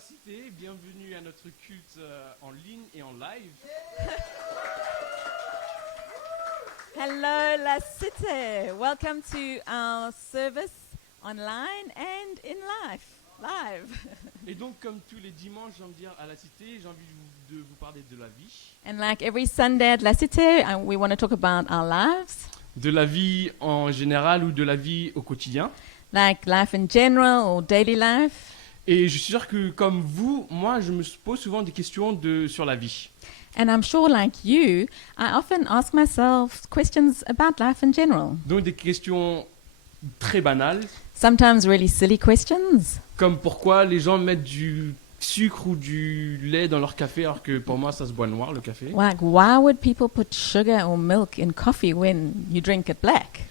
la cité, bienvenue à notre culte en ligne et en live. Hello, La Cité. Welcome to our service online and in live. Et donc, comme tous les dimanches, j'ai envie de dire à la cité, j'ai envie de vous parler de la vie. And like every Sunday at La Cité, we want to talk about our lives, De la vie en général ou de la vie au quotidien. like life in general or daily life. Et je suis sûr que comme vous, moi, je me pose souvent des questions sur la vie. And I'm sure, like you, I often ask myself questions about life in general. Donc des questions très banales, Sometimes really silly questions, comme pourquoi les gens mettent du sucre ou du lait dans leur café alors que pour moi ça se boit noir le café. like why would people put sugar or milk in coffee when you drink it black?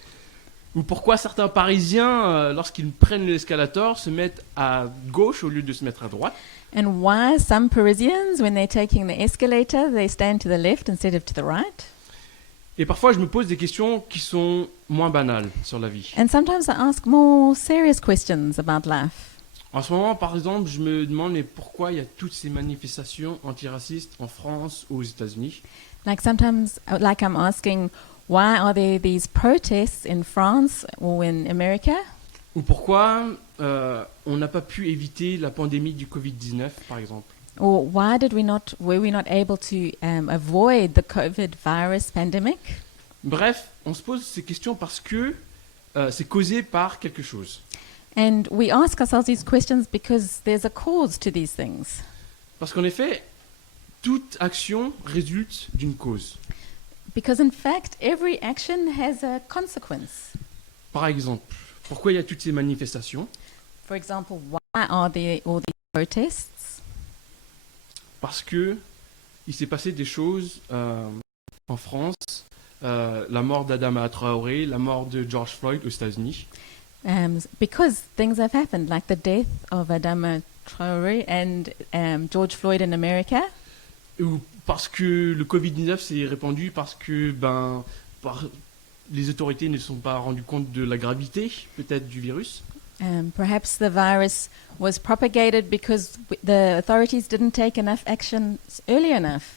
Ou pourquoi certains Parisiens, lorsqu'ils prennent l'escalator, se mettent à gauche au lieu de se mettre à droite. And why some Parisians, when they're taking the escalator, they stand to the left instead of to the right? Et parfois je me pose des questions qui sont moins banales sur la vie. And sometimes I ask more serious questions about life. En ce moment, par exemple, je me demande mais pourquoi il y a toutes ces manifestations antiracistes en France ou aux États-Unis. Like sometimes, like I'm asking, why are there these protests in France or in America? Ou pourquoi on n'a pas pu éviter la pandémie du Covid-19, par exemple. Or why were we not able to avoid the COVID virus pandemic? Bref, on se pose ces questions parce que c'est causé par quelque chose. And we ask ourselves these questions because there's a cause to these things. Parce qu'en effet, toute action résulte d'une cause. Because in fact, every action has a consequence. Par exemple, pourquoi il y a toutes ces manifestations? For example, why are there all these protests? Parce que il s'est passé des choses en France, la mort d'Adama Traoré, la mort de George Floyd aux États-Unis. Because things have happened, like the death of Adama Traoré and George Floyd in America. Ou parce que le Covid-19 s'est répandu, parce que les autorités ne se sont pas rendues compte de la gravité, peut-être, du virus. Perhaps the virus was propagated because the authorities didn't take enough action early enough.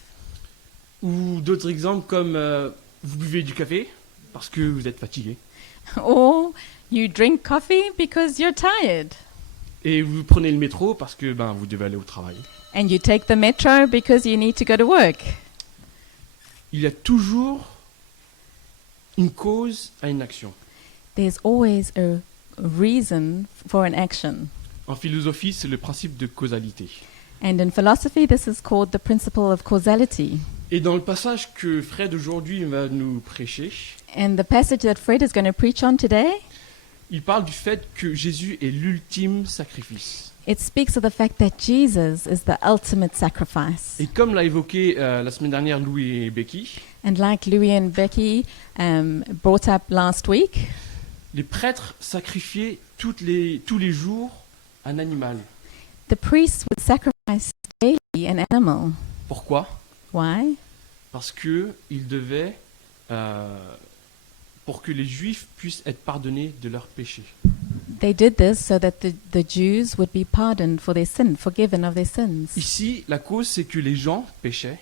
Ou d'autres exemples comme vous buvez du café parce que vous êtes fatigué. Or you drink coffee because you're tired. Et vous prenez le métro parce que vous devez aller au travail. And you take the metro because you need to go to work. Il y a toujours une cause à une action. There's always a reason for an action. En philosophie, c'est le principe de causalité. And in philosophy, this is called the principle of causality. Et dans le passage que Fred aujourd'hui va nous prêcher, And the passage that Fred is going to preach on today, il parle du fait que Jésus est l'ultime sacrifice. it speaks of the fact that Jesus is the ultimate sacrifice. Et comme l'a évoqué la semaine dernière Louis et Becky, And like Louis and Becky brought up last week, les prêtres sacrifiaient tous les jours un animal. the priests would sacrifice daily an animal. Pourquoi? Why? Parce que ils devaient, pour que les Juifs puissent être pardonnés de leurs péchés. They did this so that the Jews would be pardoned for their sin, forgiven of their sins. Ici, la cause, c'est que les gens péchaient.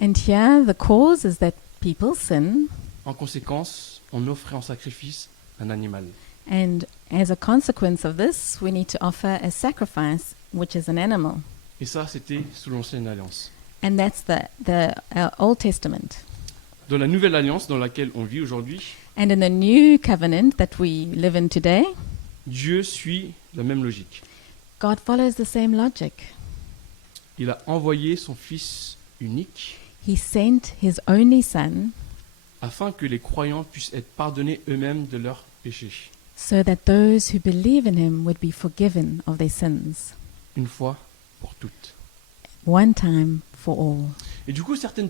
And here the cause is that people sin, En conséquence, on offrait en sacrifice un animal. and as a consequence of this, we need to offer a sacrifice, which is an animal. Et ça, c'était sous l'Ancienne Alliance. And that's the Old Testament. Dans la Nouvelle Alliance dans laquelle on vit aujourd'hui, And in the new covenant that we live in today, Dieu suit la même logique. God follows the same logic. Il a envoyé son Fils unique He sent his only son afin que les croyants puissent être pardonnés eux-mêmes de leurs péchés, so that those who believe in him would be forgiven of their sins, une fois pour toutes. one time for all. Et du coup, certains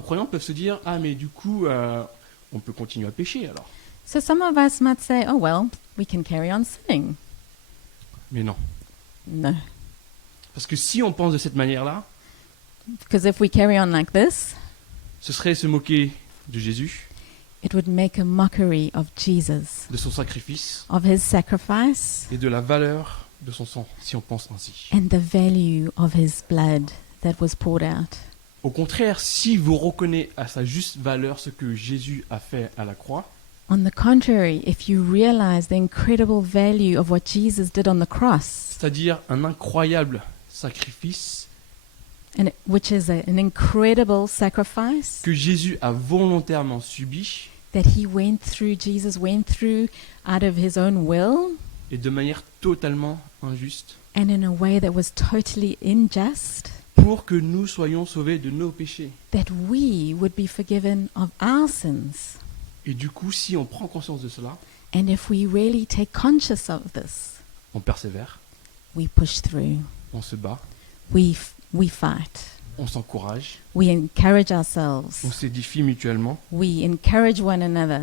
croyants peuvent se dire « Ah, mais du coup, on peut continuer à pécher alors ». So some of us might say, oh well, we can carry on sinning. Mais non. No. Parce que si on pense de cette manière-là, Because if we carry on like this, ce serait se moquer de Jésus, it would make a mockery of Jesus, de son sacrifice of his sacrifice, et de la valeur de son sang, si on pense ainsi. and the value of his blood that was poured out. Au contraire, si vous reconnaissez à sa juste valeur ce que Jésus a fait à la croix, On the contrary, if you realize the incredible value of what Jesus did on the cross, c'est-à-dire un incroyable sacrifice which is an incredible sacrifice que Jésus a volontairement subi that Jesus went through out of his own will et de manière totalement injuste, and in a way that was totally unjust, pour que nous soyons sauvés de nos péchés. that we would be forgiven of our sins. Et du coup, si on prend conscience de cela, And if we really take conscious of this, on persévère, we push through, on se bat, we fight, on s'encourage, we encourage on ourselves, s'édifie mutuellement. we encourage one another.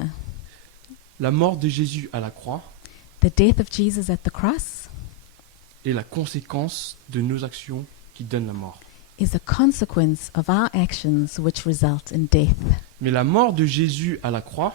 La mort de Jésus à la croix The death of Jesus at the cross est la conséquence de nos actions qui donnent la mort. is a consequence of our actions which result in death. Mais la mort de Jésus à la croix,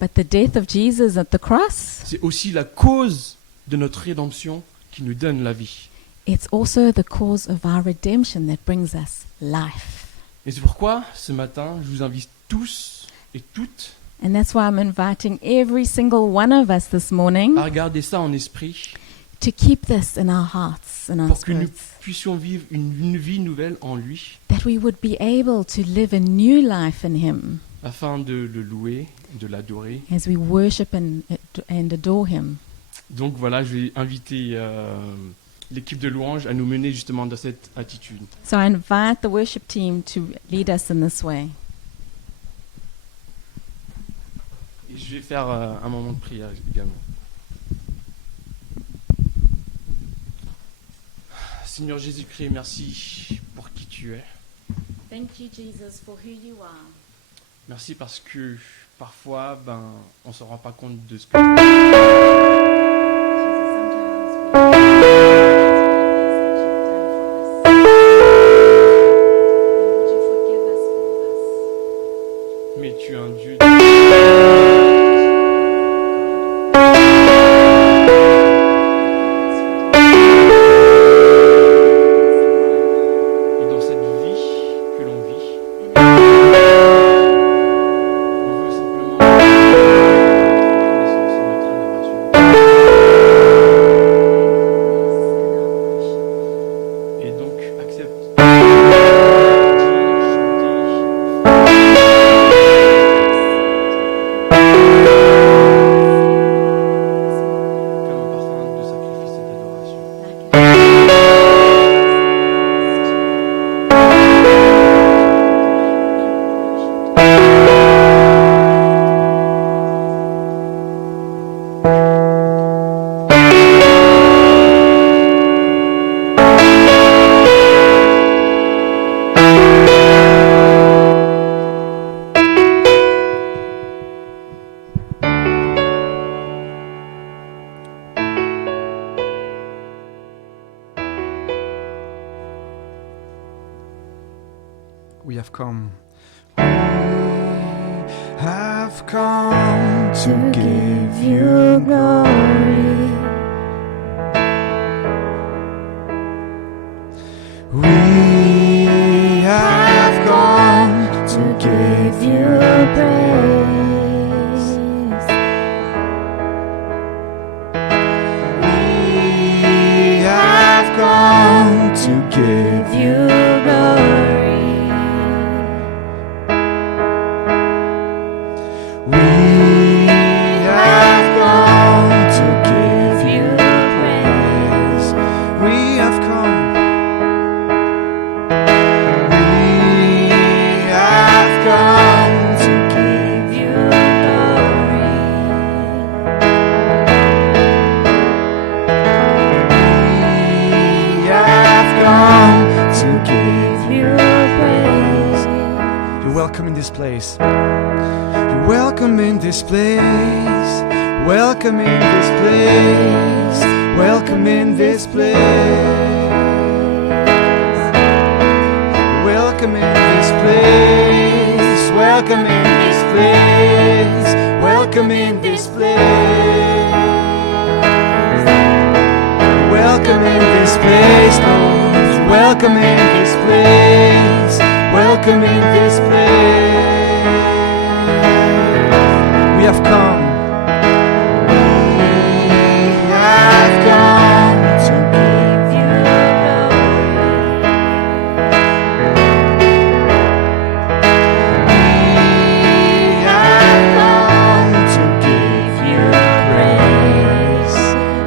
But the death of Jesus at the cross, c'est aussi la cause de notre rédemption qui nous donne la vie. it's also the cause of our redemption that brings us life. Et c'est pourquoi, ce matin, je vous invite tous et toutes And that's why I'm inviting every single one of us this morning à regarder ça en esprit to keep this in our hearts and our pour que nous spirits, puissions vivre une vie nouvelle en lui that we would be able to live a new life in Him afin de le louer, de l'adorer. as we worship and adore Him. Donc voilà, je vais inviter l'équipe de louange à nous mener justement dans cette attitude. So I invite the worship team to lead us in this way. Et je vais faire un moment de prière également. Seigneur Jésus-Christ, merci pour qui tu es. Thank you, Jesus, for who you are. Merci parce que parfois, on ne se rend pas compte de ce que tu es. Mais tu es un Dieu. Et dans cette vie que l'on vit, on veut simplement reconnaissance et notre adoration. Et donc accepte de comme un parfum de sacrifice et d'adoration. We have come. We have come to give you glory. We have come to give you praise. We have come to give you glory. We have come to give you praise. We have come. We have come to give you glory. We have come to give you praise. You're welcome in this place. You're welcome in this place. Welcome in this place. Welcome in this place. Welcome in this place. Welcome in this place. Welcome in this place. Welcome welcome in this place, Lord. Welcome in this place. Welcome in this place. We have come. We have come to give you glory. We have come to give you praise.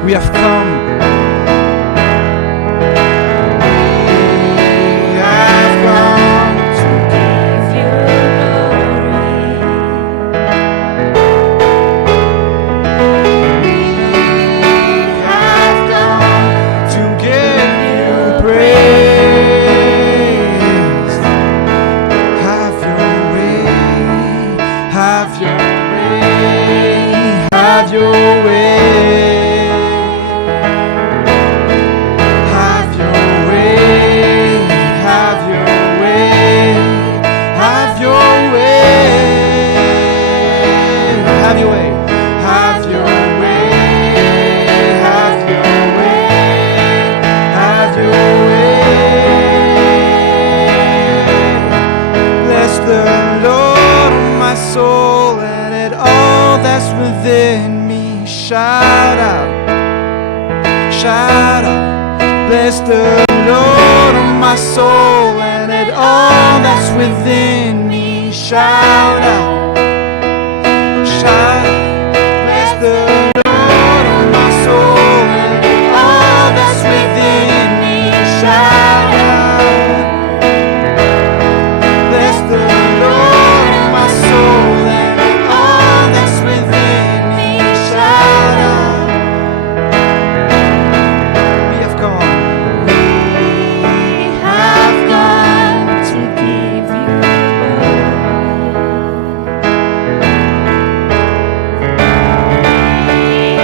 We have come. Shout out, shout out. Bless the Lord, oh my soul, and let all that's within me. Shout out, shout out. Bless the Lord, oh my soul, and let all that's within me. Shout out. Bless the Lord, oh my soul, and let all that's within me. Shout out. We have come. We have come to give you glory. We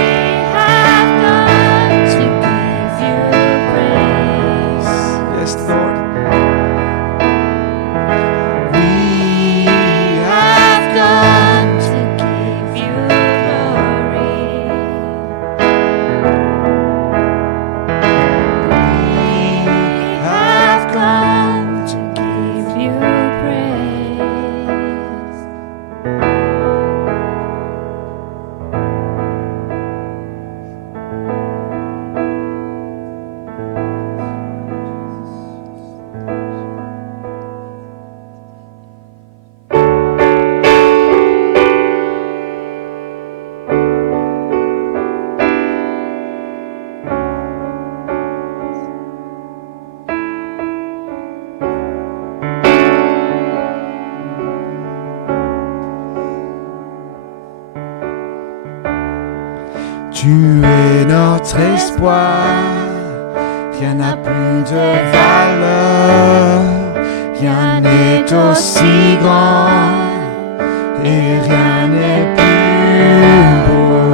have come to give you praise. Yes, Lord. We have come to give you glory. We have come to give you praise. Tu es notre espoir, rien n'a plus de valeur, rien n'est aussi grand et rien n'est plus beau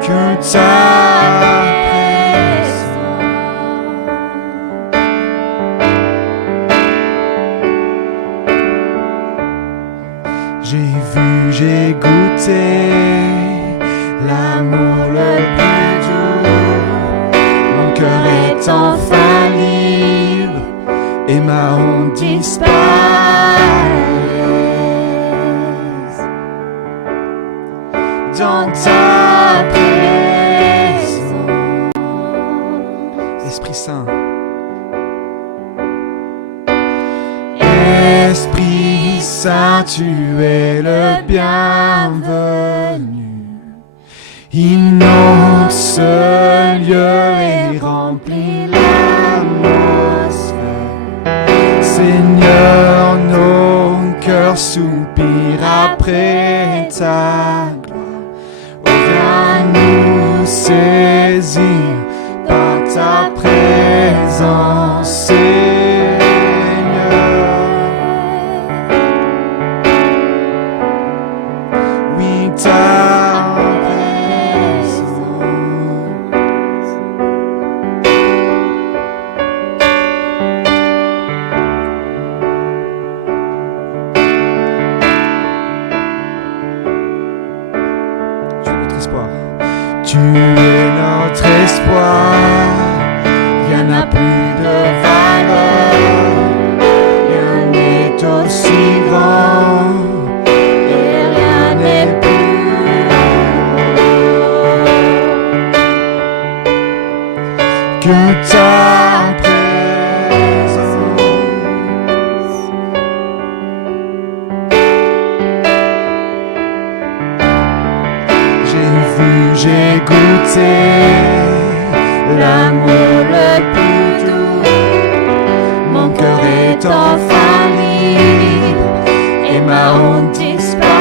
que ta présence. J'ai vu, j'ai goûté l'amour le plus doux. Mon cœur est enfin libre et ma honte disparaît dans ta présence. Esprit Saint. Esprit Saint, tu es le bienvenu. Inonde ce lieu et remplit l'atmosphère. Seigneur, nos cœurs soupirent après ta gloire. Oh, viens nous saisir par ta présence, Seigneur. Oui, ta Tu es notre espoir. Rien n'a plus de valeur, rien n'est aussi grand, et rien n'est plus haut que ta j'ai goûté l'amour le plus doux. Mon cœur est enfin libre et ma honte disparaît.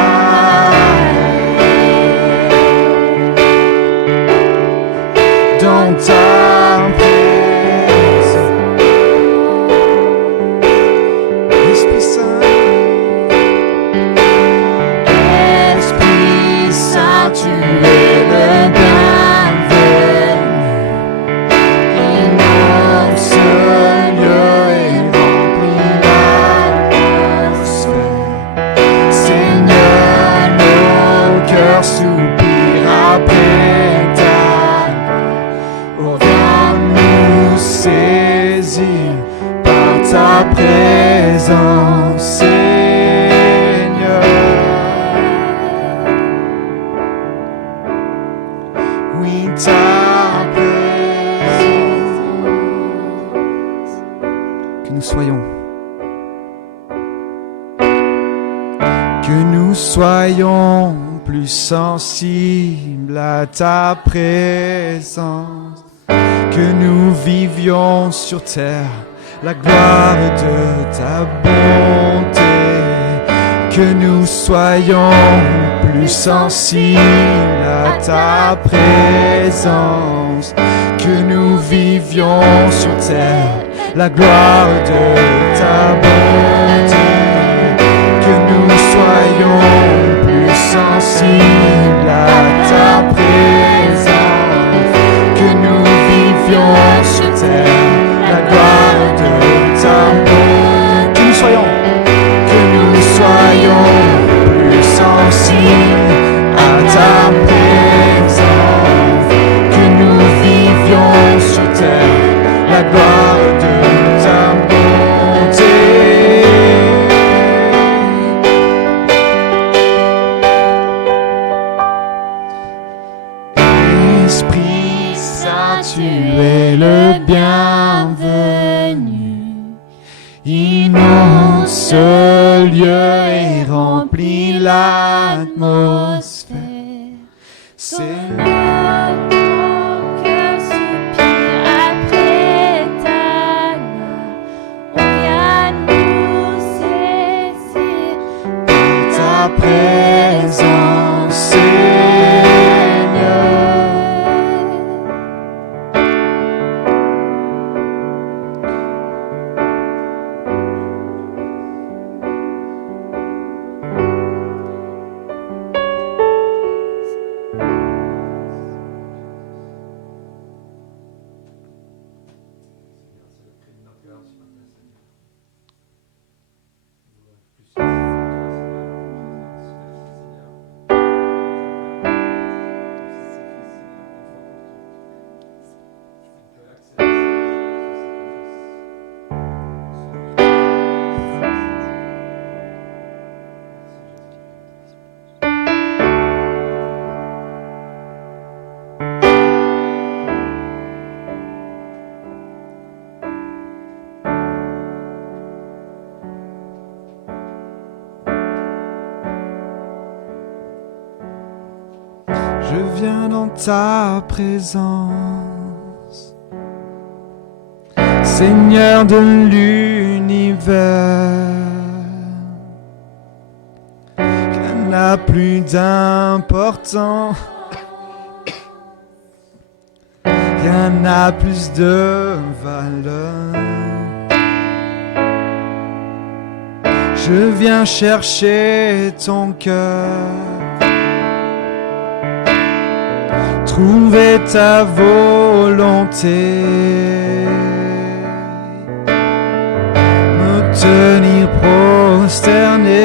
Dans ta présence, Esprit Saint, Esprit Saint, tu es le bienvenu. Innocent lieu est rempli l'atmosphère. Seigneur, nos cœurs soupirent après ta gloire. Oh, viens nous saisir par ta présence, Seigneur. Oui, ta présence. Que nous soyons plus sensibles à ta présence, que nous vivions sur terre la gloire de ta bonté, que nous soyons plus sensibles à ta présence, que nous vivions sur terre la gloire de ta bonté, que nous soyons plus sensibles à ta présence, que nous vivions sur terre la gloire de ta bonté, que nous soyons plus sensibles à ta présence, que nous vivions sur terre la gloire de ta bonté. Esprit Saint, tu es le bienvenu. Inonde ce lieu et remplit l'atmosphère. Seigneur, Mon cœur soupire après ta gloire. On vient nous saisir ta présence, Seigneur. Je viens dans ta présence, Seigneur de l'univers. Rien n'a plus d'important, rien n'a plus de valeur. Je viens chercher ton cœur, trouver ta volonté, me tenir prosterné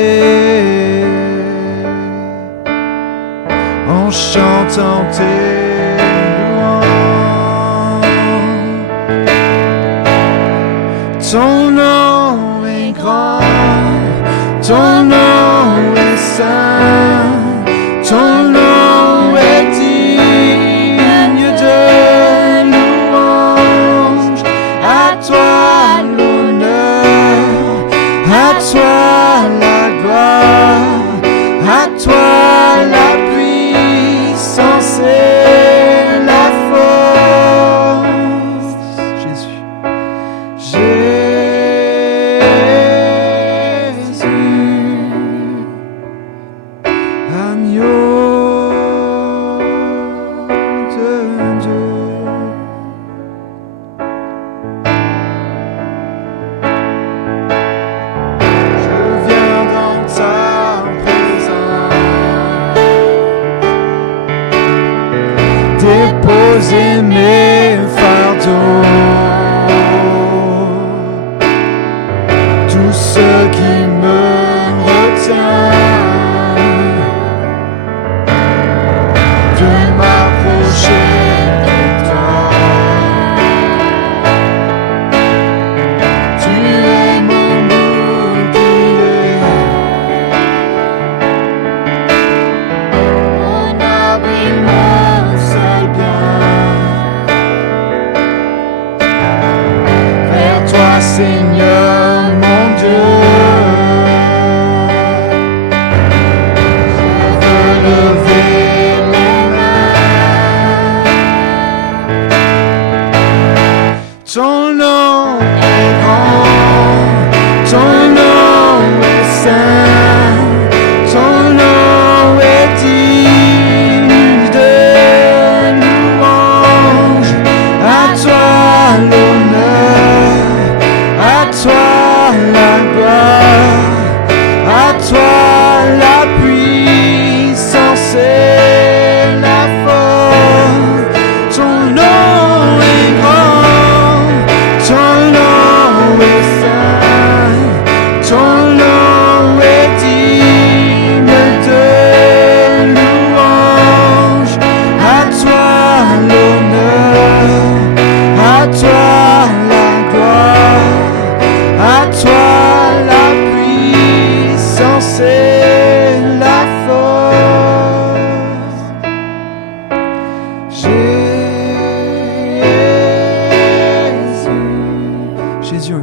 en chantant tes de Dieu. Je viens dans ta présence, déposer mes fardeaux, tout ce qui me retient de m'approcher de toi. Tu es mon bouclier, mon abri, mon seul bien. Vers toi, Seigneur, mon Dieu, je veux lever les mains. Ton nom est grand, ton nom est saint, ton nom est digne de louange. À toi l'honneur, à toi la gloire, à toi la puissance et la force. Ton nom est grand, ton nom est saint, ton nom est digne de louange. À toi l'honneur, à toi la gloire, à toi la puissance et la force. Jésus,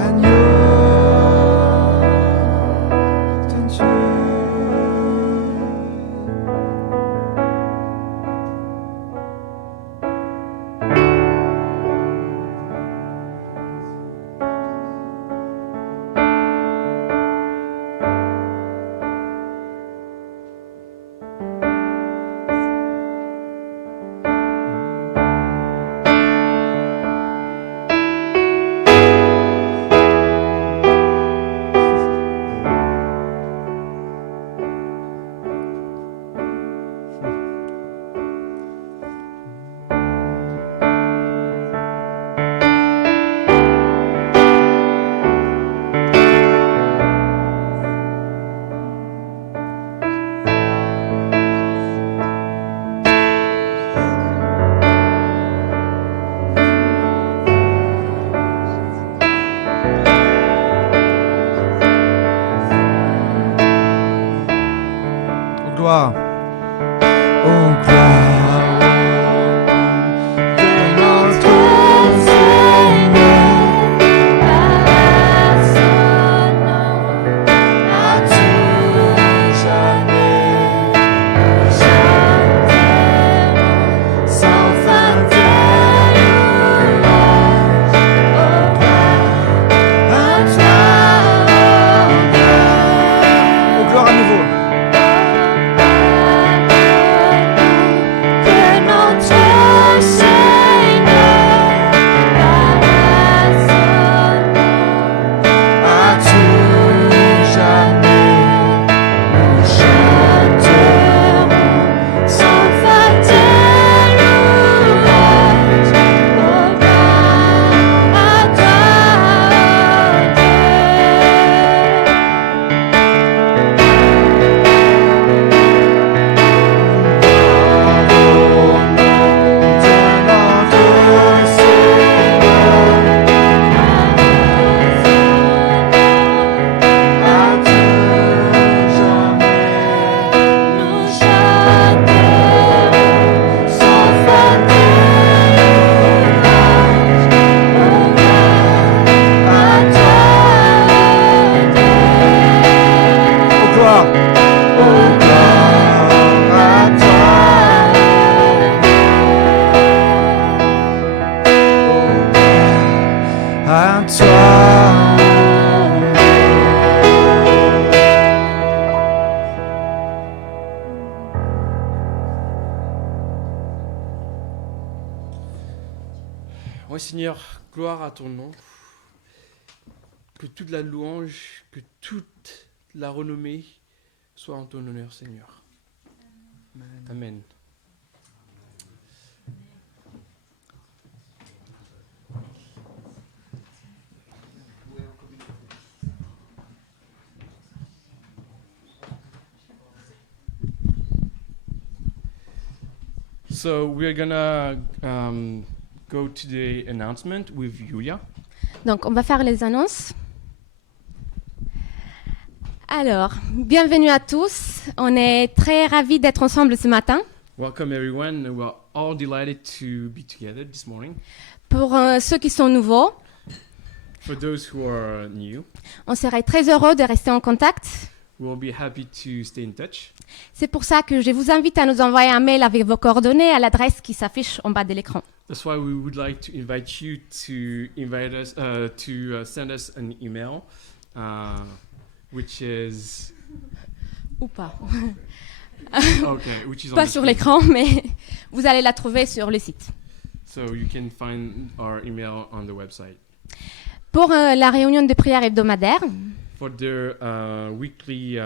agneau de Dieu. Ouais, Seigneur, gloire à ton nom. Que toute la louange, que toute la renommée soit en ton honneur, Seigneur. Amen. So we're gonna go to the announcement with Julia. Donc, on va faire les annonces. Alors, bienvenue à tous. On est très ravis d'être ensemble ce matin. Welcome everyone. We're all delighted to be together this morning. Pour ceux qui sont nouveaux, For those who are new, on serait très heureux de rester en contact. we'll be happy to stay in touch. C'est pour ça que je vous invite à nous envoyer un mail avec vos coordonnées à l'adresse qui s'affiche en bas de l'écran. That's why we would like to invite you to invite us to send us an email, which is Ou pas. okay, which is on Pas the sur screen. l'écran, mais vous allez la trouver sur le site. So you can find our email on the website. Pour la réunion de prière hebdomadaire, For their weekly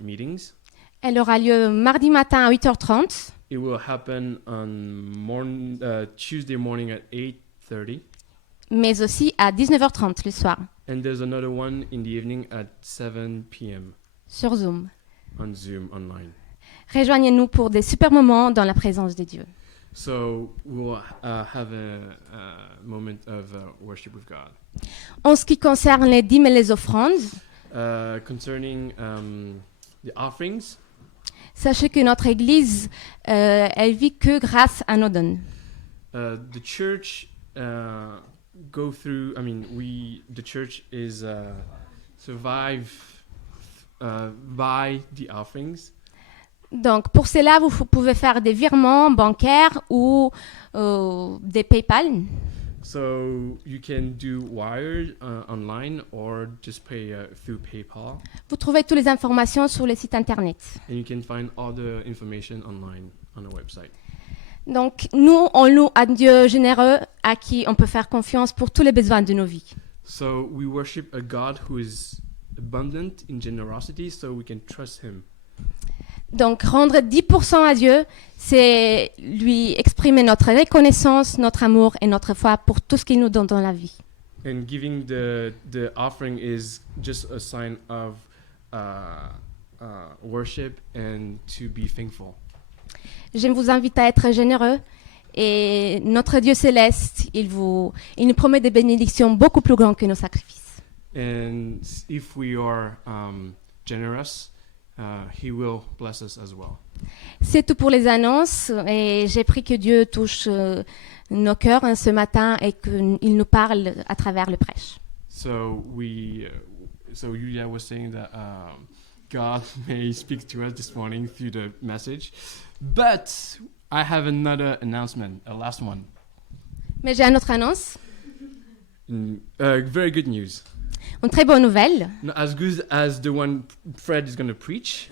meetings, elle aura lieu mardi matin à 8h30, it will happen on Tuesday morning at 8:30, mais aussi à 19h30 le soir, and there's another one in the evening at 7 p.m. sur Zoom. on Zoom online. Rejoignez-nous pour des super moments dans la présence de Dieu. So we'll have a moment of worship with God. En ce qui concerne les dîmes et les offrandes, Concerning the offerings, sachez que notre Église, elle vit que grâce à nos dons. the church go through. I mean, the church is survive by the offerings. Donc, pour cela, vous pouvez faire des virements bancaires ou des PayPal. So you can do wire online or just pay through PayPal, Vous trouvez toutes les informations sur le site internet. and you can find all the information online on our website. Donc, nous, on loue un Dieu généreux à qui on peut faire confiance pour tous les besoins de nos vies. So we worship a God who is abundant in generosity, so we can trust Him. Donc, rendre 10% à Dieu, c'est lui exprimer notre reconnaissance, notre amour et notre foi pour tout ce qu'il nous donne dans la vie. And giving the offering is just a sign of worship and to be thankful. Je vous invite à être généreux et notre Dieu céleste, il nous promet des bénédictions beaucoup plus grandes que nos sacrifices. And if we are generous, He will bless us as well. C'est tout pour les annonces et j'ai pris que Dieu touche nos cœurs ce matin et qu'il nous parle à travers le prêche. So so Yulia was saying that God may speak to us this morning through the message, but I have another announcement, a last one. Mais j'ai une autre annonce, Very good news. une très bonne nouvelle. Not as good as the one Fred is going to preach,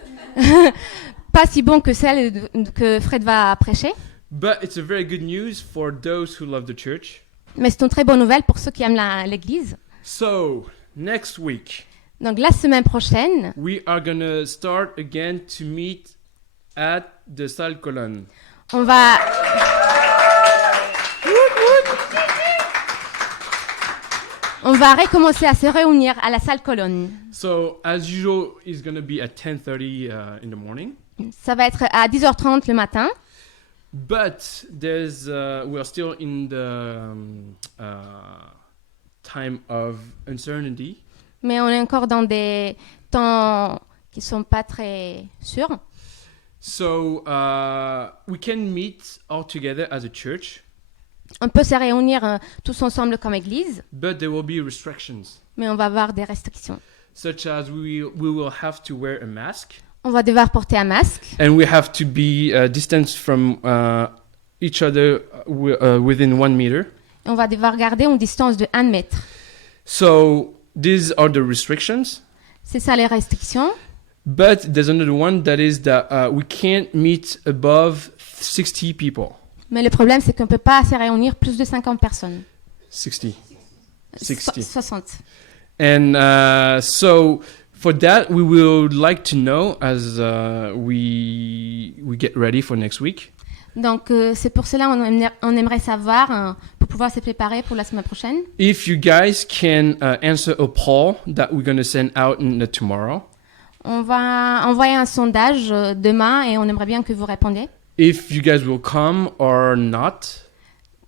Pas si bon que celle que Fred va prêcher, but it's a very good news for those who love the church. mais c'est une très bonne nouvelle pour ceux qui aiment l'Église. So, next week, Donc la semaine prochaine, we are going to start again to meet at the Salle Colonne. on va recommencer à se réunir à la salle Colonne. So, as usual, it's going to be at 10:30 in the morning. Ça va être à 10h30 le matin, But there's we're still in the time of uncertainty. mais on est encore dans des temps qui sont pas très sûrs. So we can meet all together as a church, On peut se réunir tous ensemble comme Église, but there will be restrictions, mais on va avoir des restrictions. such as we will have to wear a mask, On va devoir porter un masque and we have to be distanced from each other within 1 meter. et on va devoir garder une distance de 1 mètre. So these are the restrictions. C'est ça les restrictions. But there's another one that is that we can't meet above 60 people. Mais le problème, c'est qu'on ne peut pas se réunir plus de 50 personnes. 60. 60. 60. And so for that, we would like to know as we get ready for next week. Donc c'est pour cela on aimerait savoir pour pouvoir se préparer pour la semaine prochaine. If you guys can answer a poll that we're going to send out tomorrow. On va envoyer un sondage demain et on aimerait bien que vous répondiez If you guys will come or not.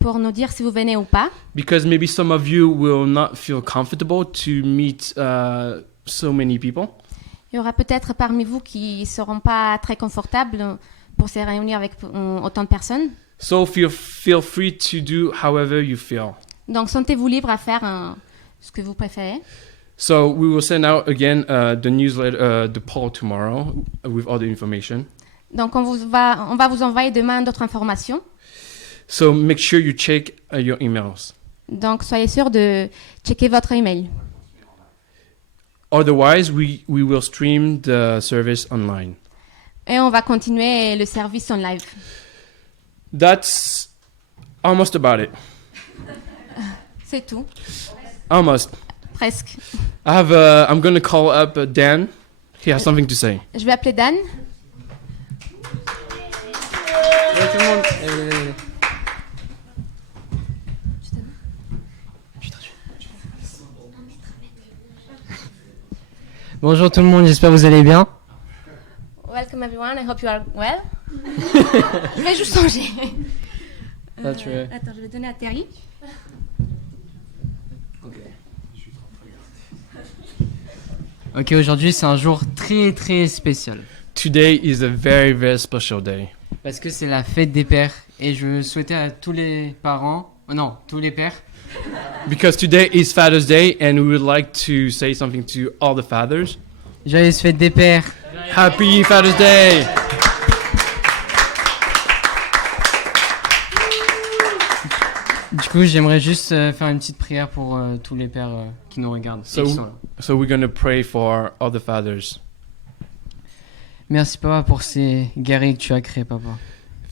pour nous dire si vous venez ou pas. Because maybe some of you will not feel comfortable to meet so many people. Il y aura peut-être parmi vous qui ne seront pas très confortables pour se réunir avec autant de personnes. So feel free to do however you feel. Donc sentez-vous libre à faire ce que vous préférez. So we will send out again the newsletter, the poll tomorrow with all the information. Donc on va vous envoyer demain d'autres informations. So make sure you check your emails. Donc soyez sûr de checker votre email. Otherwise, we will stream the service online. Et on va continuer le service en live. That's almost about it. C'est tout, Almost. presque. I'm going to call up Dan. He has something to say. Je vais appeler Dan. Bonjour tout le monde, j'espère que vous allez bien. Welcome everyone, I hope you are well. Je vais juste changer. Tu veux... Attends, je vais donner à Terry. Ok, aujourd'hui c'est un jour très très spécial. Today is a very, very special day. Parce que c'est la fête des pères. Et je souhaitais à tous les parents, tous les pères, Because today is Father's Day and we would like to say something to all the fathers. joyeuse fête des pères. Happy Father's Day! Du coup, j'aimerais juste faire une petite prière pour tous les pères qui nous regardent. et qui sont là. So we're going to pray for all the fathers. Merci papa pour ces guerriers que tu as créés, papa.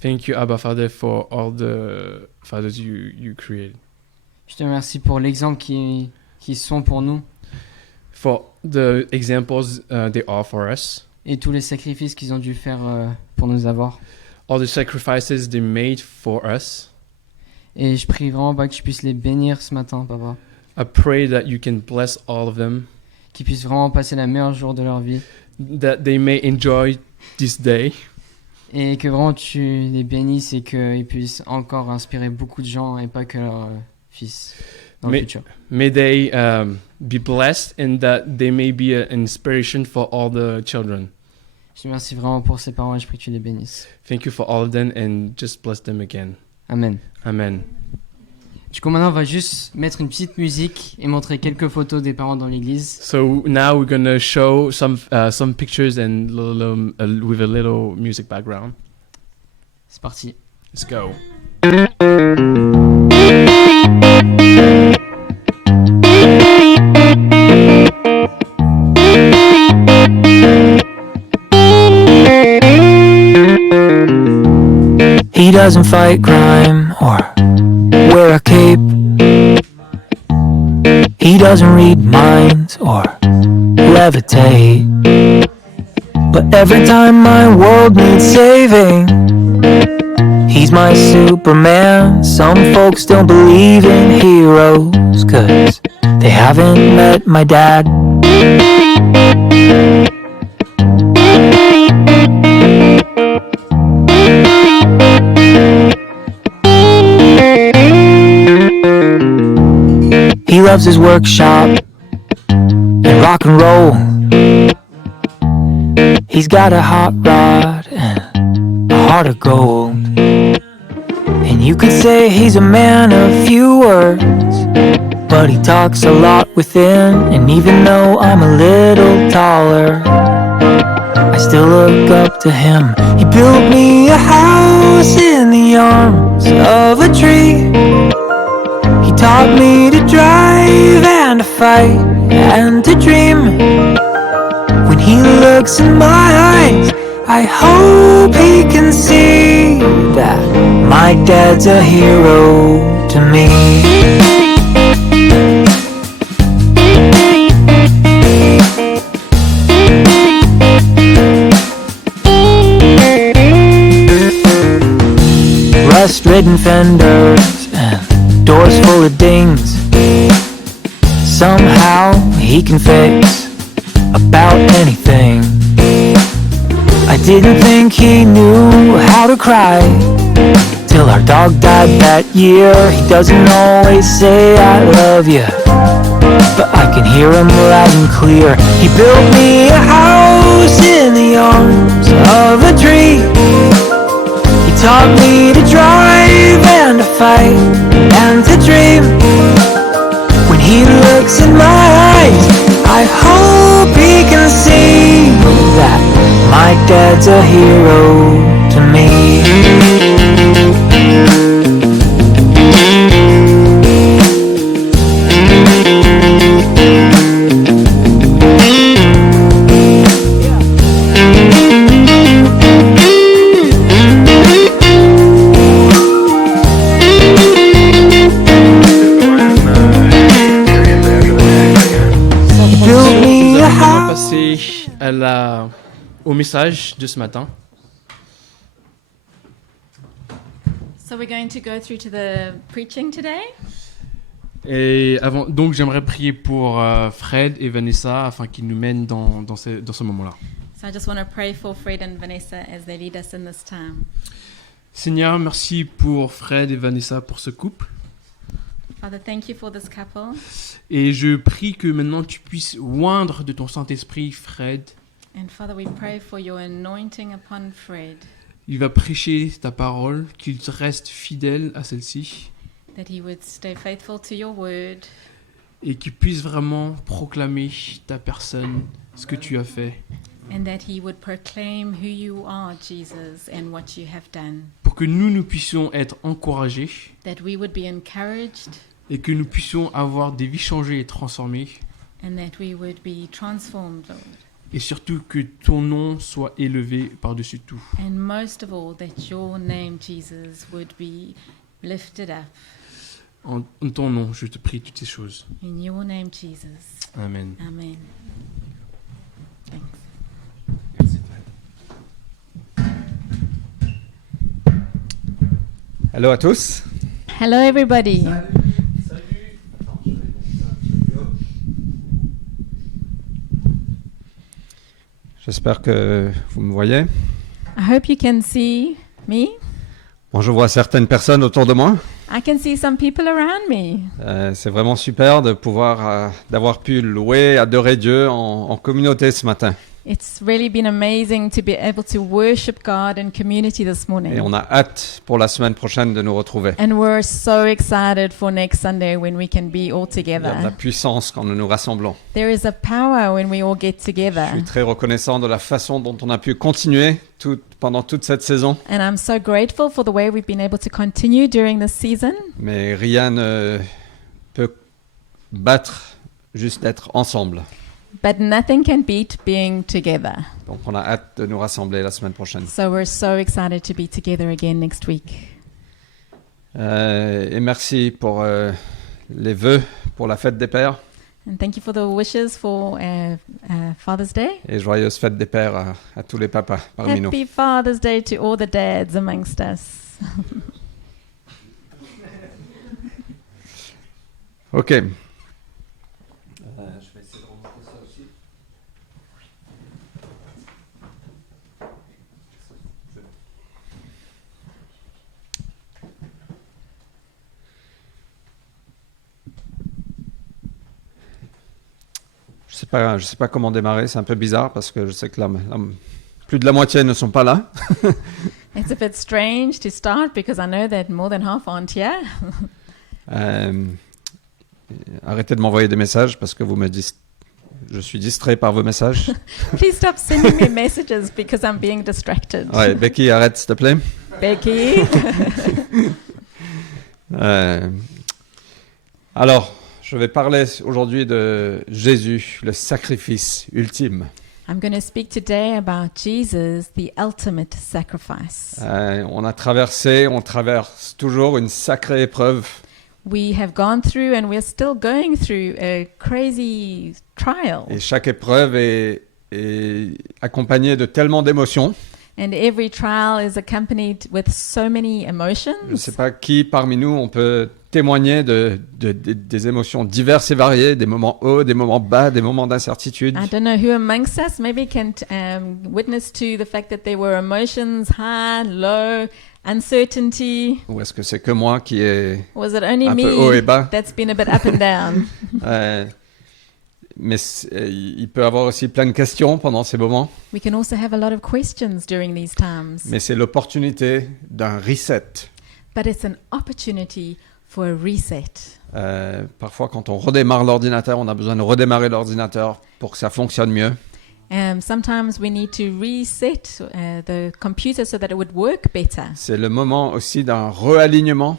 Thank you, Abba Father, for all the fathers you created. Je te remercie pour l'exemple qui sont pour nous For the examples they are for us. et tous les sacrifices qu'ils ont dû faire pour nous avoir. All the sacrifices they made for us. Et je prie vraiment que tu puisses les bénir ce matin, papa. I pray that you can bless all of them. Qu'ils puissent vraiment passer la meilleure jour de leur vie. That they may enjoy this day. Et que vraiment tu les bénisses et qu'ils puissent encore inspirer beaucoup de gens et pas que leurs fils dans le futur. May they be blessed and that they may be an inspiration for all the children. Je te remercie vraiment pour ces paroles et je prie que tu les bénisses. Thank you for all of them and just bless them again. Amen. Amen. Du coup, maintenant, on va juste mettre une petite musique et montrer quelques photos des parents dans l'église. So now we're gonna show some pictures and with a little music background. C'est parti. Let's go. He doesn't fight crime or wear a cape. He doesn't read minds or levitate. But every time my world needs saving, he's my Superman. Some folks don't believe in heroes 'cause they haven't met my dad. He loves his workshop and rock and roll. He's got a hot rod and a heart of gold. And you could say he's a man of few words, but he talks a lot within. And even though I'm a little taller, I still look up to him. He built me a house in the arms of a tree. He taught me to drive and to fight and to dream. When he looks in my eyes, I hope he can see that my dad's a hero to me. rust-ridden fenders and doors full of dings. Somehow he can fix about anything. I didn't think he knew how to cry till our dog died that year. He doesn't always say I love you, but I can hear him loud and clear. He built me a house in the arms of a tree. He taught me to drive and to fight and to dream. When he looks in my eyes, I hope he can see that my dad's a hero to me. Nous allons passer au message de ce matin. So we're going to go through to the preaching today. Et avant, donc j'aimerais prier pour Fred et Vanessa afin qu'ils nous mènent dans ce moment-là. So I just want to pray for Fred and Vanessa as they lead us in this time. Seigneur, merci pour Fred et Vanessa pour ce couple. Father, thank you for this couple. Et je prie que maintenant tu puisses oindre de ton Saint-Esprit Fred. And Father, we pray for your anointing upon Fred, Il va prêcher ta parole, qu'il reste fidèle à celle-ci that he would stay faithful to your word et qu'il puisse vraiment proclamer ta personne, ce que tu as fait, and that he would proclaim who you are, Jesus, and what you have done. pour que nous puissions être encouragés That we would be encouraged et que nous puissions avoir des vies changées et transformées and that we would be transformed, Lord. et surtout que ton nom soit élevé par-dessus tout. And most of all, that your name, Jesus, would be lifted up. En ton nom, je te prie toutes ces choses. In your name, Jesus. Amen. Amen. Thanks. Hello à tous. Hello, everybody. J'espère que vous me voyez. I hope you can see me. Bon, je vois certaines personnes autour de moi. I can see some people around me. C'est vraiment super de pouvoir, d'avoir pu louer, adorer Dieu en communauté ce matin. It's really been amazing to be able to worship God in community this Et morning. on a hâte pour la semaine prochaine de nous retrouver. And we're so excited for next Sunday when we can be all Il y a de la together. puissance quand nous nous rassemblons. There is a power when we all get Je together. suis très reconnaissant de la façon dont on a pu continuer pendant toute cette saison. And I'm so grateful for the way we've been able to continue during this season. Mais rien ne peut battre juste d'être ensemble. But nothing can beat being together. Donc on a hâte de nous rassembler la semaine prochaine. So we're so excited to be together again next week. Et merci pour les vœux pour la fête des pères. And thank you for the wishes for Father's Day. Et joyeuse fête des pères à tous les papas parmi nous. Happy Father's Day to all the dads amongst us. Ok. Je sais pas comment démarrer, c'est un peu bizarre parce que je sais que plus de la moitié ne sont pas là. It's a bit strange to start because I know that more than half aren't here. Arrêtez de m'envoyer des messages parce que je suis distrait par vos messages. Please stop sending me messages because I'm being distracted. Ouais, Becky, arrête s'il te plaît. Becky. Alors, je vais parler aujourd'hui de Jésus, le sacrifice ultime. I'm going to speak today about Jesus, the ultimate sacrifice. On traverse toujours une sacrée épreuve. We have gone through and we're still going through a crazy trial. Et chaque épreuve est accompagnée de tellement d'émotions. And every trial is accompanied with so many Je ne emotions. sais pas qui parmi nous on peut témoigner des émotions diverses et variées, des moments hauts, des moments bas, des moments d'incertitude. I don't know who amongst us maybe can witness to the fact that there were emotions, high, low, uncertainty. Ou est-ce que c'est que moi qui est Was it only un peu haut et me bas? that's been a bit up and down? Mais il peut y avoir aussi plein de questions pendant ces moments. We can also have a lot of questions during these times. Mais c'est l'opportunité d'un reset. But it's an opportunity for a reset. Parfois, quand on redémarre l'ordinateur, on a besoin de redémarrer l'ordinateur pour que ça fonctionne mieux. Sometimes we need to reset the computer so that it would work better. C'est le moment aussi d'un réalignement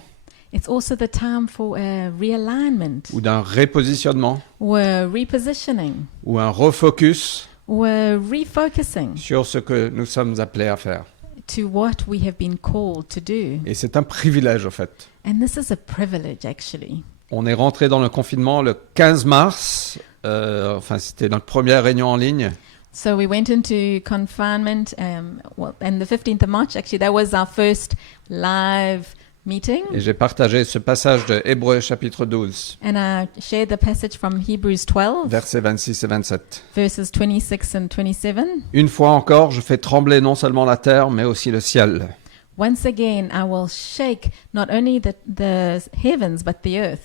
It's also the time for a realignment ou d'un repositionnement or a repositioning ou un refocus or a refocusing sur ce que nous sommes appelés à faire. to what we have been called to do. Et c'est un privilège, au fait. And this is a privilege, actually. On est rentré dans le confinement le 15 mars. Enfin, c'était notre première réunion en ligne. So we went into confinement, and the 15th of March, actually, that was our first live meeting. Et j'ai partagé ce passage de Hébreux chapitre 12, And I shared the passage from Hebrews 12, versets 26 et 27. verses 26 and 27. Une fois encore, je fais trembler non seulement la terre, mais aussi le ciel. Once again, I will shake not only the heavens, but the earth.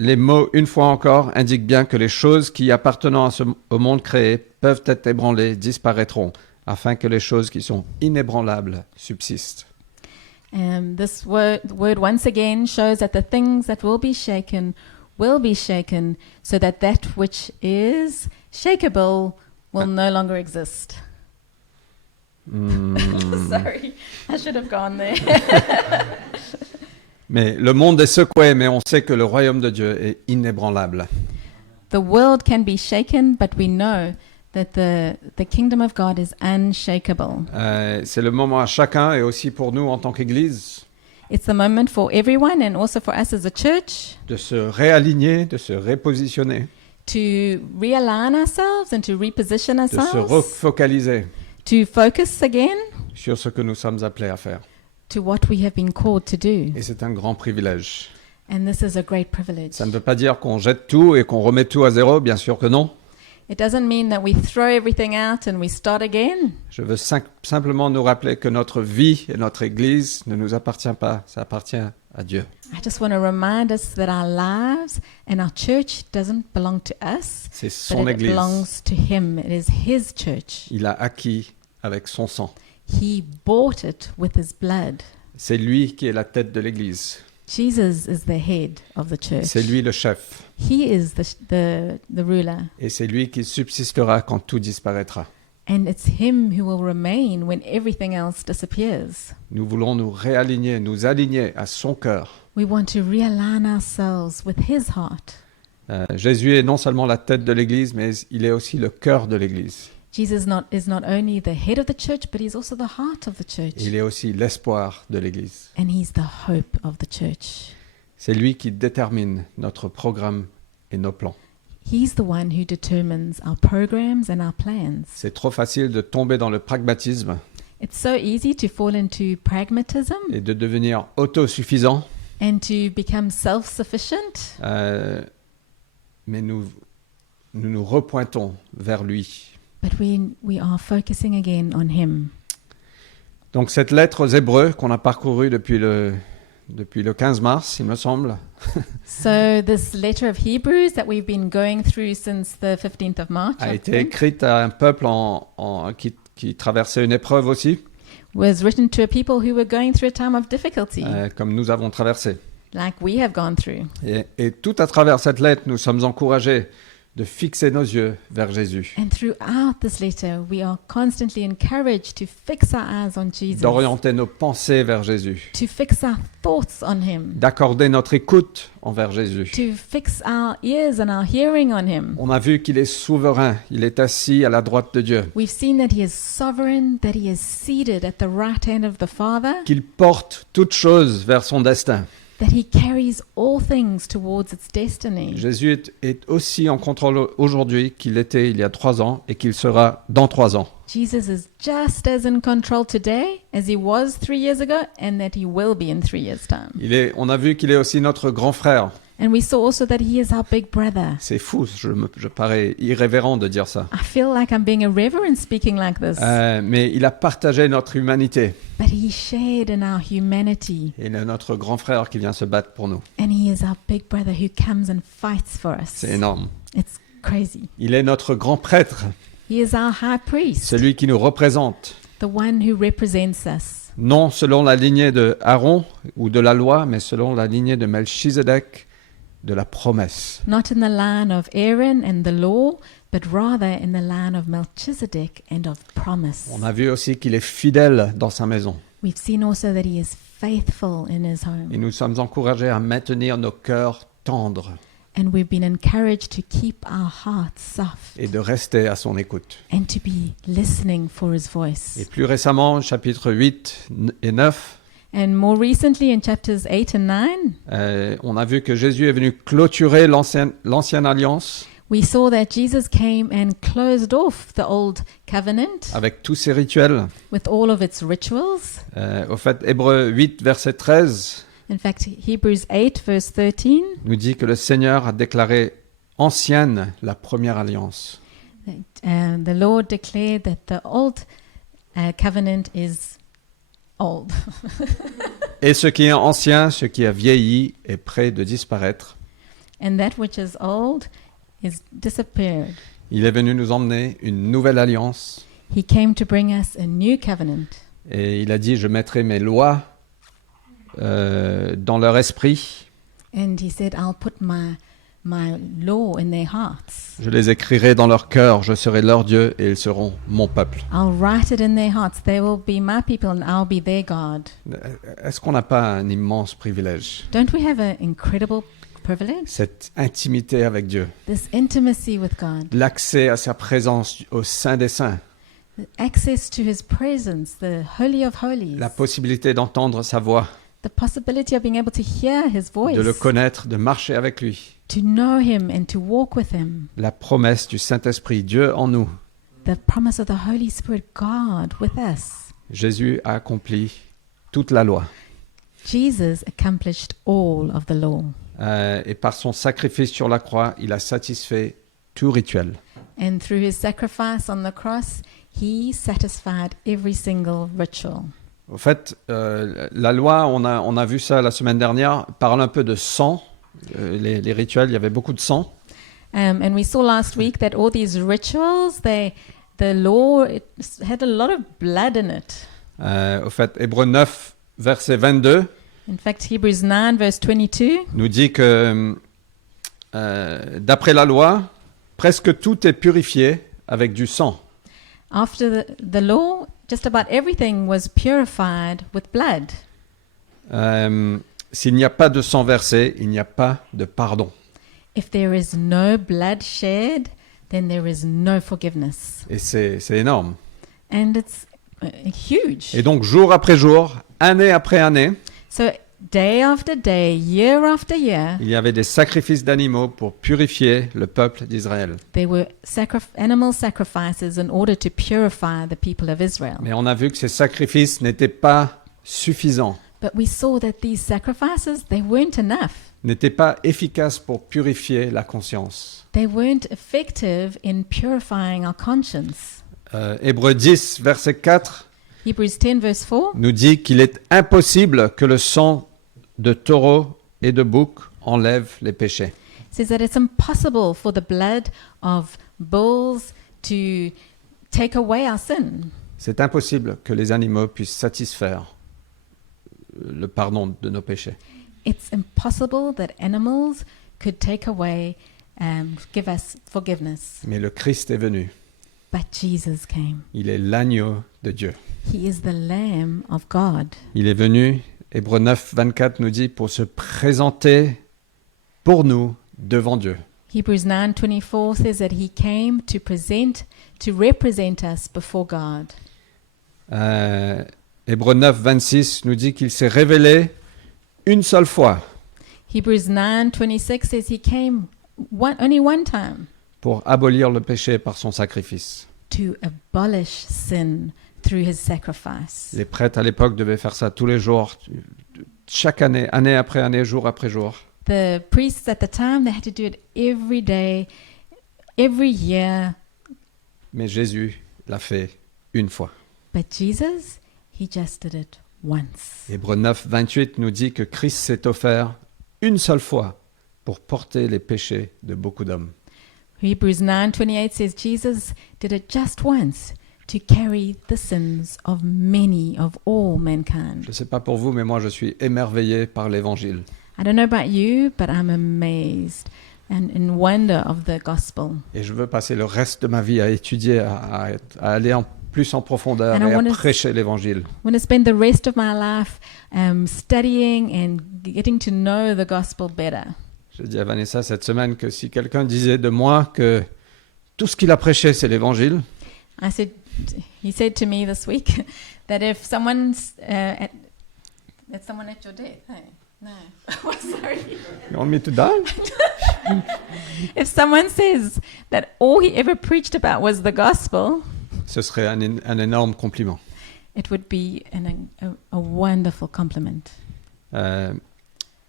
Les mots « une fois encore » indiquent bien que les choses qui appartenant au monde créé peuvent être ébranlées, disparaîtront, afin que les choses qui sont inébranlables subsistent. This word once again shows that the things that will be shaken, so that which is shakeable will no longer exist. Sorry, I should have gone there. Mais le monde est secoué, mais on sait que le royaume de Dieu est inébranlable. The world can be shaken, but we know that the kingdom of God is unshakable. C'est le moment à chacun et aussi pour nous en tant qu'Église It's the moment for everyone and also for us as a church de se réaligner, de se repositionner, to realign ourselves and to reposition de se ourselves, refocaliser to focus again sur ce que nous sommes appelés à faire. to what we have been called to do. Et c'est un grand privilège. And this is a great privilege. Ça ne veut pas dire qu'on jette tout et qu'on remet tout à zéro, bien sûr que non. It doesn't mean that we throw everything out and we start again. Je veux simplement nous rappeler que notre vie et notre Église ne nous appartient pas, ça appartient à Dieu. I just want to remind us that our lives and our church doesn't belong to us, C'est son but it Église. belongs to Him. It is His church. Il a acquis avec son sang. He bought it with His blood. C'est lui qui est la tête de l'Église. Jesus is the head of the church. C'est lui le chef. He is the ruler. Et c'est lui qui subsistera quand tout disparaîtra. And it's Him who will remain when everything else disappears. Nous voulons nous réaligner, nous aligner à son cœur. We want to realign ourselves with His heart. Jésus est non seulement la tête de l'Église, mais il est aussi le cœur de l'Église. Jesus is not only the head of the church, but He's also the heart of the church. Il est aussi l'espoir de l'Église. And He's the hope of the church. C'est lui qui détermine notre programme et nos plans. He's the one who determines our programs and our plans. C'est trop facile de tomber dans le pragmatisme It's so easy to fall into pragmatism et de devenir autosuffisant, and to become self-sufficient. mais nous nous repointons vers lui. But we are focusing again on Him. Donc cette lettre aux Hébreux qu'on a parcourue depuis le 15 mars, il me semble, So this letter of Hebrews that we've been going through since the 15th of March, a I été think, écrite à un peuple qui traversait une épreuve aussi, was written to a people who were going through a time of difficulty, comme nous avons traversé. like we have gone through. Et tout à travers cette lettre, nous sommes encouragés de fixer nos yeux vers Jésus, And throughout this letter, we are constantly encouraged to fix our eyes on Jesus, d'orienter nos pensées vers Jésus, to fix our thoughts on Him, d'accorder notre écoute envers Jésus. to fix our ears and our hearing on Him. On a vu qu'il est souverain, il est assis à la droite de Dieu, We've seen that He is sovereign, that He is seated at the right hand of the Father, qu'il porte toutes choses vers son destin. that he carries all things towards its destiny. Jésus est aussi en contrôle aujourd'hui qu'il était il y a 3 ans et qu'il sera dans 3 ans. Jesus is just as in control today as he was 3 years ago and that he will be in 3 years' time. On a vu qu'il est aussi notre grand frère. And we saw also that he is our big brother. C'est fou, je parais irrévérent de dire ça. I feel like I'm being irreverent speaking like this. Mais il a partagé notre humanité. But he shared in our humanity. Il est notre grand frère qui vient se battre pour nous. And he is our big brother who comes and fights for us. C'est énorme. It's crazy. Il est notre grand prêtre, He is our high priest, celui qui nous représente. the one who represents us. Non selon la lignée de Aaron ou de la loi, mais selon la lignée de Melchizedek, de la promesse. Not in the line of Aaron and the law, but rather in the line of Melchizedek and of promise. On a vu aussi qu'il est fidèle dans sa maison. We've seen also that he is faithful in his home. Et nous sommes encouragés à maintenir nos cœurs tendres And we've been encouraged to keep our hearts soft et de rester à son écoute. and to be listening for his Et voice. plus récemment, chapitres 8 et 9, And more recently in chapters 8 and 9, on a vu que Jésus est venu clôturer l'ancienne alliance we saw that Jesus came and closed off the old covenant avec tous ses rituels. with all of its rituals. Au fait, Hébreux 8, verset 13 In fact, Hebrews 8 verse 13, nous dit que le Seigneur a déclaré ancienne la première alliance. the Lord declared that the old covenant is old. Et ce qui est ancien, ce qui a vieilli, est près de disparaître. And that which is old is disappeared. Il est venu nous emmener une nouvelle alliance. He came to bring us a new covenant. Et il a dit, je mettrai mes lois dans leur esprit. And he said, I'll put my law in their hearts. Je les écrirai dans leur cœur. Je serai leur Dieu et ils seront mon peuple. I'll write it in their hearts. They will be my people and I'll be their God. Est-ce qu'on n'a pas un immense privilège? Don't we have an incredible privilege? Cette intimité avec Dieu. This intimacy with God. L'accès à sa présence au sein des saints. The access to his presence, the Holy of Holies. La possibilité d'entendre sa voix. The possibility of being able to hear his voice. De le connaître, de marcher avec lui. To know him and to walk with him. La promesse du Saint-Esprit, Dieu en nous. The promise of the Holy Spirit, God with us. Jésus a accompli toute la loi. Jesus accomplished all of the law. Et par son sacrifice sur la croix, il a satisfait tout rituel. And through his sacrifice on the cross, he satisfied every single ritual. Au fait, la loi, on a vu ça la semaine dernière, parle un peu de sang. Les rituels, il y avait beaucoup de sang. And we saw last week that all these rituals, the law, it had a lot of blood in it. Au fait, Hébreux 9, verset 22, In fact, Hebrews 9, verse 22, nous dit que d'après la loi, presque tout est purifié avec du sang. after the law, just about everything was purified with blood. S'il n'y a pas de sang versé, il n'y a pas de pardon. If there is no blood shed, then there is no forgiveness. Et c'est énorme. And it's huge. Et donc, jour après jour, année après année, So day after day, year after year, il y avait des sacrifices d'animaux pour purifier le peuple d'Israël. there were animal sacrifices in order to purify the people of Israel. Mais on a vu que ces sacrifices n'étaient pas suffisants, But we saw that these sacrifices, they weren't enough. n'étaient pas efficaces pour purifier la conscience. They weren't effective in purifying our conscience. Hébreux 10, verset 4, Hebrews 10 verse 4 nous dit qu'il est impossible que le sang de taureau et de bouc enlève les péchés. says that it's impossible for the blood of bulls to take away our sin. C'est impossible que les animaux puissent satisfaire le pardon de nos péchés. It's impossible that animals could take away, give us forgiveness. Mais le Christ est venu. But Jesus came. Il est l'agneau de Dieu. He is the Lamb of God. Il est venu, Hébreux 9, 24 nous dit, pour se présenter pour nous devant Dieu. Hebrews 9:24 says that he came to represent us before God. Hébreux 9, 26 nous dit qu'il s'est révélé une seule fois Hebrews 9:26 says he came only one time pour abolir le péché par son sacrifice. to abolish sin through his sacrifice. Les prêtres à l'époque devaient faire ça tous les jours, chaque année, année après année, jour après jour. The priests at the time, they had to do it every day, every year. Mais Jésus l'a fait une fois. But Jesus, he just did it once. Hébreux 9, 28 nous dit que Christ s'est offert une seule fois pour porter les péchés de beaucoup d'hommes. Hebrews 9:28 says Jesus did it just once to carry the sins of many, of all mankind. Je ne sais pas pour vous, mais moi je suis émerveillé par l'évangile. I don't know about you, but I'm amazed and in wonder of the gospel. Et je veux passer le reste de ma vie à étudier, à aller plus en profondeur And I et à wanna prêcher l'évangile. I want to spend the rest of my life studying and getting to know the gospel better. J'ai dit à Vanessa cette semaine que si quelqu'un disait de moi que tout ce qu'il a prêché c'est l'évangile, He said to me this week that if someone's that's someone at your death, hey? No. Oh, sorry. you want me to die? If someone says that all he ever preached about was the gospel, Ce serait un énorme compliment. it would be a wonderful compliment.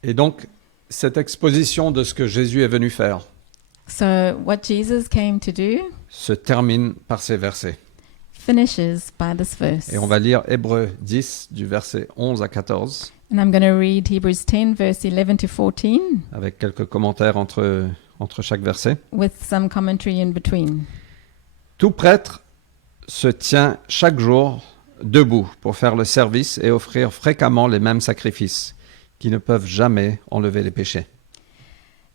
Et donc, cette exposition de ce que Jésus est venu faire So what Jesus came to do se termine par ces versets. finishes by this verse. Et on va lire Hébreux 10 du verset 11 à 14 And I'm going to read Hebrews 10 verse 11 to 14 avec quelques commentaires entre chaque verset. with some commentary in between. Tout prêtre se tient chaque jour debout pour faire le service et offrir fréquemment les mêmes sacrifices qui ne peuvent jamais enlever les péchés.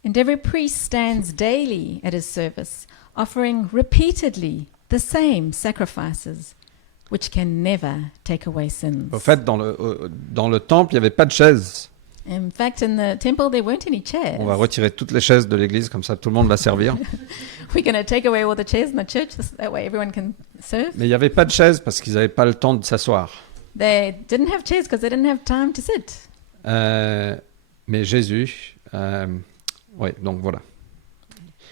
And every priest stands daily at his service, offering repeatedly the same sacrifices, which can never take away sins. Au fait, dans le temple, il n'y avait pas de chaises. In fact, in the temple, there weren't any chairs. On va retirer toutes les chaises de l'église, comme ça tout le monde va servir. We're going to take away all the chairs in the church, that way everyone can serve. Mais il n'y avait pas de chaises parce qu'ils n'avaient pas le temps de s'asseoir. They didn't have chairs because they didn't have time to sit. Mais Jésus... oui, donc voilà.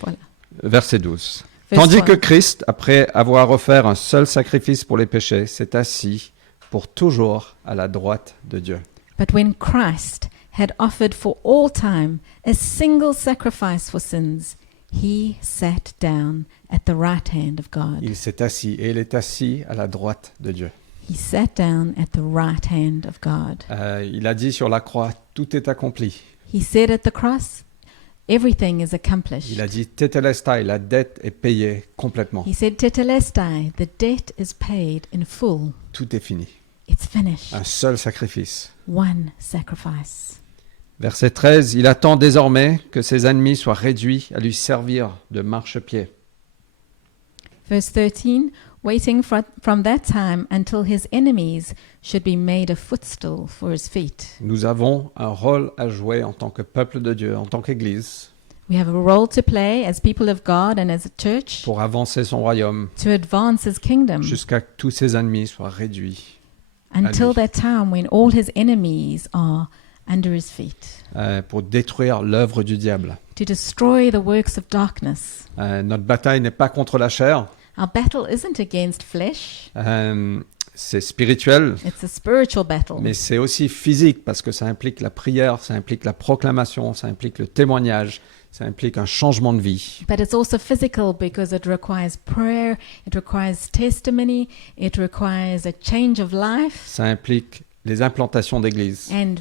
Voilà. Verset 12. Verse Tandis 12. que Christ, après avoir offert un seul sacrifice pour les péchés, s'est assis pour toujours à la droite de Dieu. But when Christ had offered for all time a single sacrifice for sins, he sat down at the right hand of God. Il s'est assis et il est assis à la droite de Dieu. He sat down at the right hand of God. Il a dit sur la croix, tout est accompli. He said at the cross, everything is accomplished. Il a dit, tetelestai, la dette est payée complètement. He said, tetelestai, the debt is paid in full. Tout est fini. It's finished. Un seul sacrifice. One sacrifice. Verset 13, il attend désormais que ses ennemis soient réduits à lui servir de marchepied. Verse 13, waiting from that time until his enemies should be made a footstool for his feet. Nous avons un rôle à jouer en tant que peuple de Dieu, en tant qu'Église, We have a role to play as people of God and as a church pour avancer son royaume to advance his kingdom jusqu'à ce que tous ses ennemis soient réduits, until lui. that time when all his enemies are under his feet, pour détruire l'œuvre du diable. to destroy the works of darkness. Notre bataille n'est pas contre la chair, Our battle isn't against flesh, c'est spirituel, it's a spiritual battle. mais c'est aussi physique parce que ça implique la prière, ça implique la proclamation, ça implique le témoignage, ça implique un changement de vie. But it's also physical because it requires prayer, it requires testimony, it requires a change of life Ça implique les implantations d'églises, and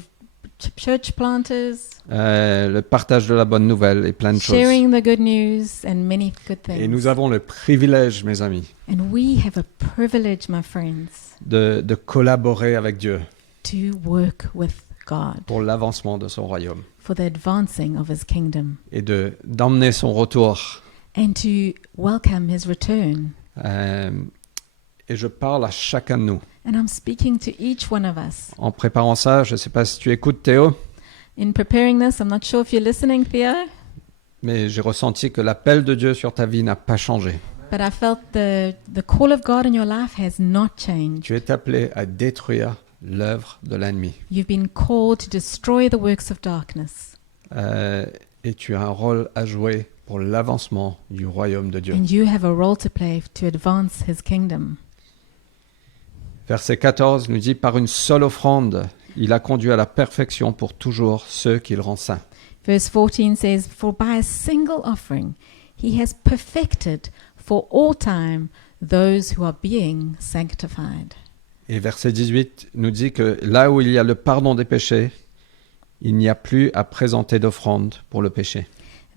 church planters, le partage de la bonne nouvelle et plein de choses. sharing the good news and many good Et things. nous avons le privilège, mes amis, And we have a privilege, my friends, de collaborer avec Dieu to work with God pour l'avancement de son royaume for the advancing of his kingdom et d'emmener son retour. and to welcome his return. Et je parle à chacun de nous. And I'm speaking to each one of us. En préparant ça, je ne sais pas si tu écoutes Théo, In preparing this, I'm not sure if you're listening, Theo, mais j'ai ressenti que l'appel de Dieu sur ta vie n'a pas changé. but I felt the call of God in your life has not changed. Tu es appelé à détruire l'œuvre de l'ennemi. You've been called to destroy the works of darkness. Et tu as un rôle à jouer pour l'avancement du royaume de Dieu. And you have a role to play to advance his kingdom. Verset 14 nous dit, par une seule offrande, il a conduit à la perfection pour toujours ceux qu'il rend saints. Verse 14 says, For by a single offering he has perfected for all time those who are being sanctified. Et verset 18 nous dit que là où il y a le pardon des péchés, il n'y a plus à présenter d'offrande pour le péché.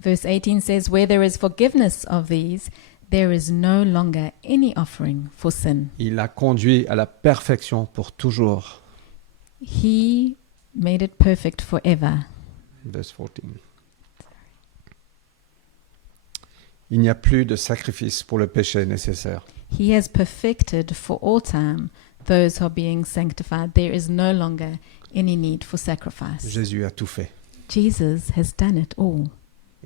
Verse 18 says, Where there is forgiveness of these, there is no longer any offering for sin. Il a conduit à la perfection pour toujours. He made it perfect forever. Verse 14. Il n'y a plus de sacrifice pour le péché nécessaire. He has perfected for all time those who are being sanctified. There is no longer any need for sacrifice. Jésus a tout fait. Jesus has done it all.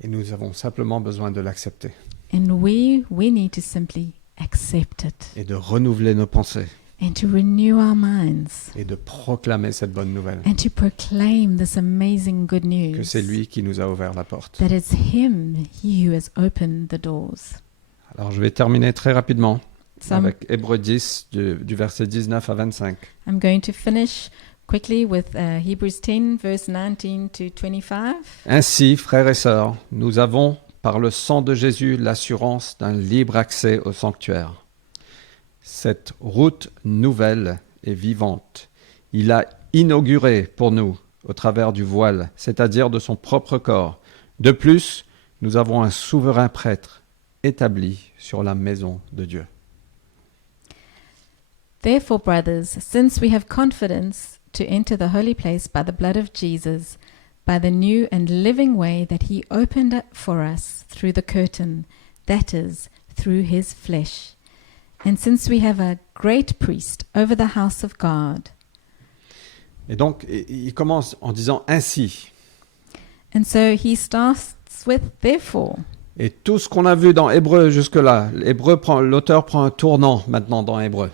Et nous avons simplement besoin de l'accepter And we need to simply accept it et de renouveler nos pensées and to renew our minds et de proclamer cette bonne nouvelle, and to proclaim this amazing good que news c'est lui qui nous a ouvert la porte. that it's him, he who has opened the doors. Alors je vais terminer très rapidement So avec Hébreux 10 du verset 19 à 25. I'm going to finish quickly with Hebrews 10 verse 19 to 25. Ainsi, frères et sœurs, nous avons par le sang de Jésus l'assurance d'un libre accès au sanctuaire. Cette route nouvelle et vivante, il a inaugurée pour nous au travers du voile, c'est-à-dire de son propre corps. De plus, nous avons un souverain prêtre établi sur la maison de Dieu. Therefore, brothers, since we have confidence to enter the holy place by the blood of Jesus, by the new and living way that he opened up for us through the curtain, that is, through his flesh. And since we have a great priest over the house of God. Et donc, il commence en disant ainsi. And so he starts with therefore. Et tout ce qu'on a vu dans Hébreu jusque-là, l'auteur prend un tournant maintenant dans Hébreu.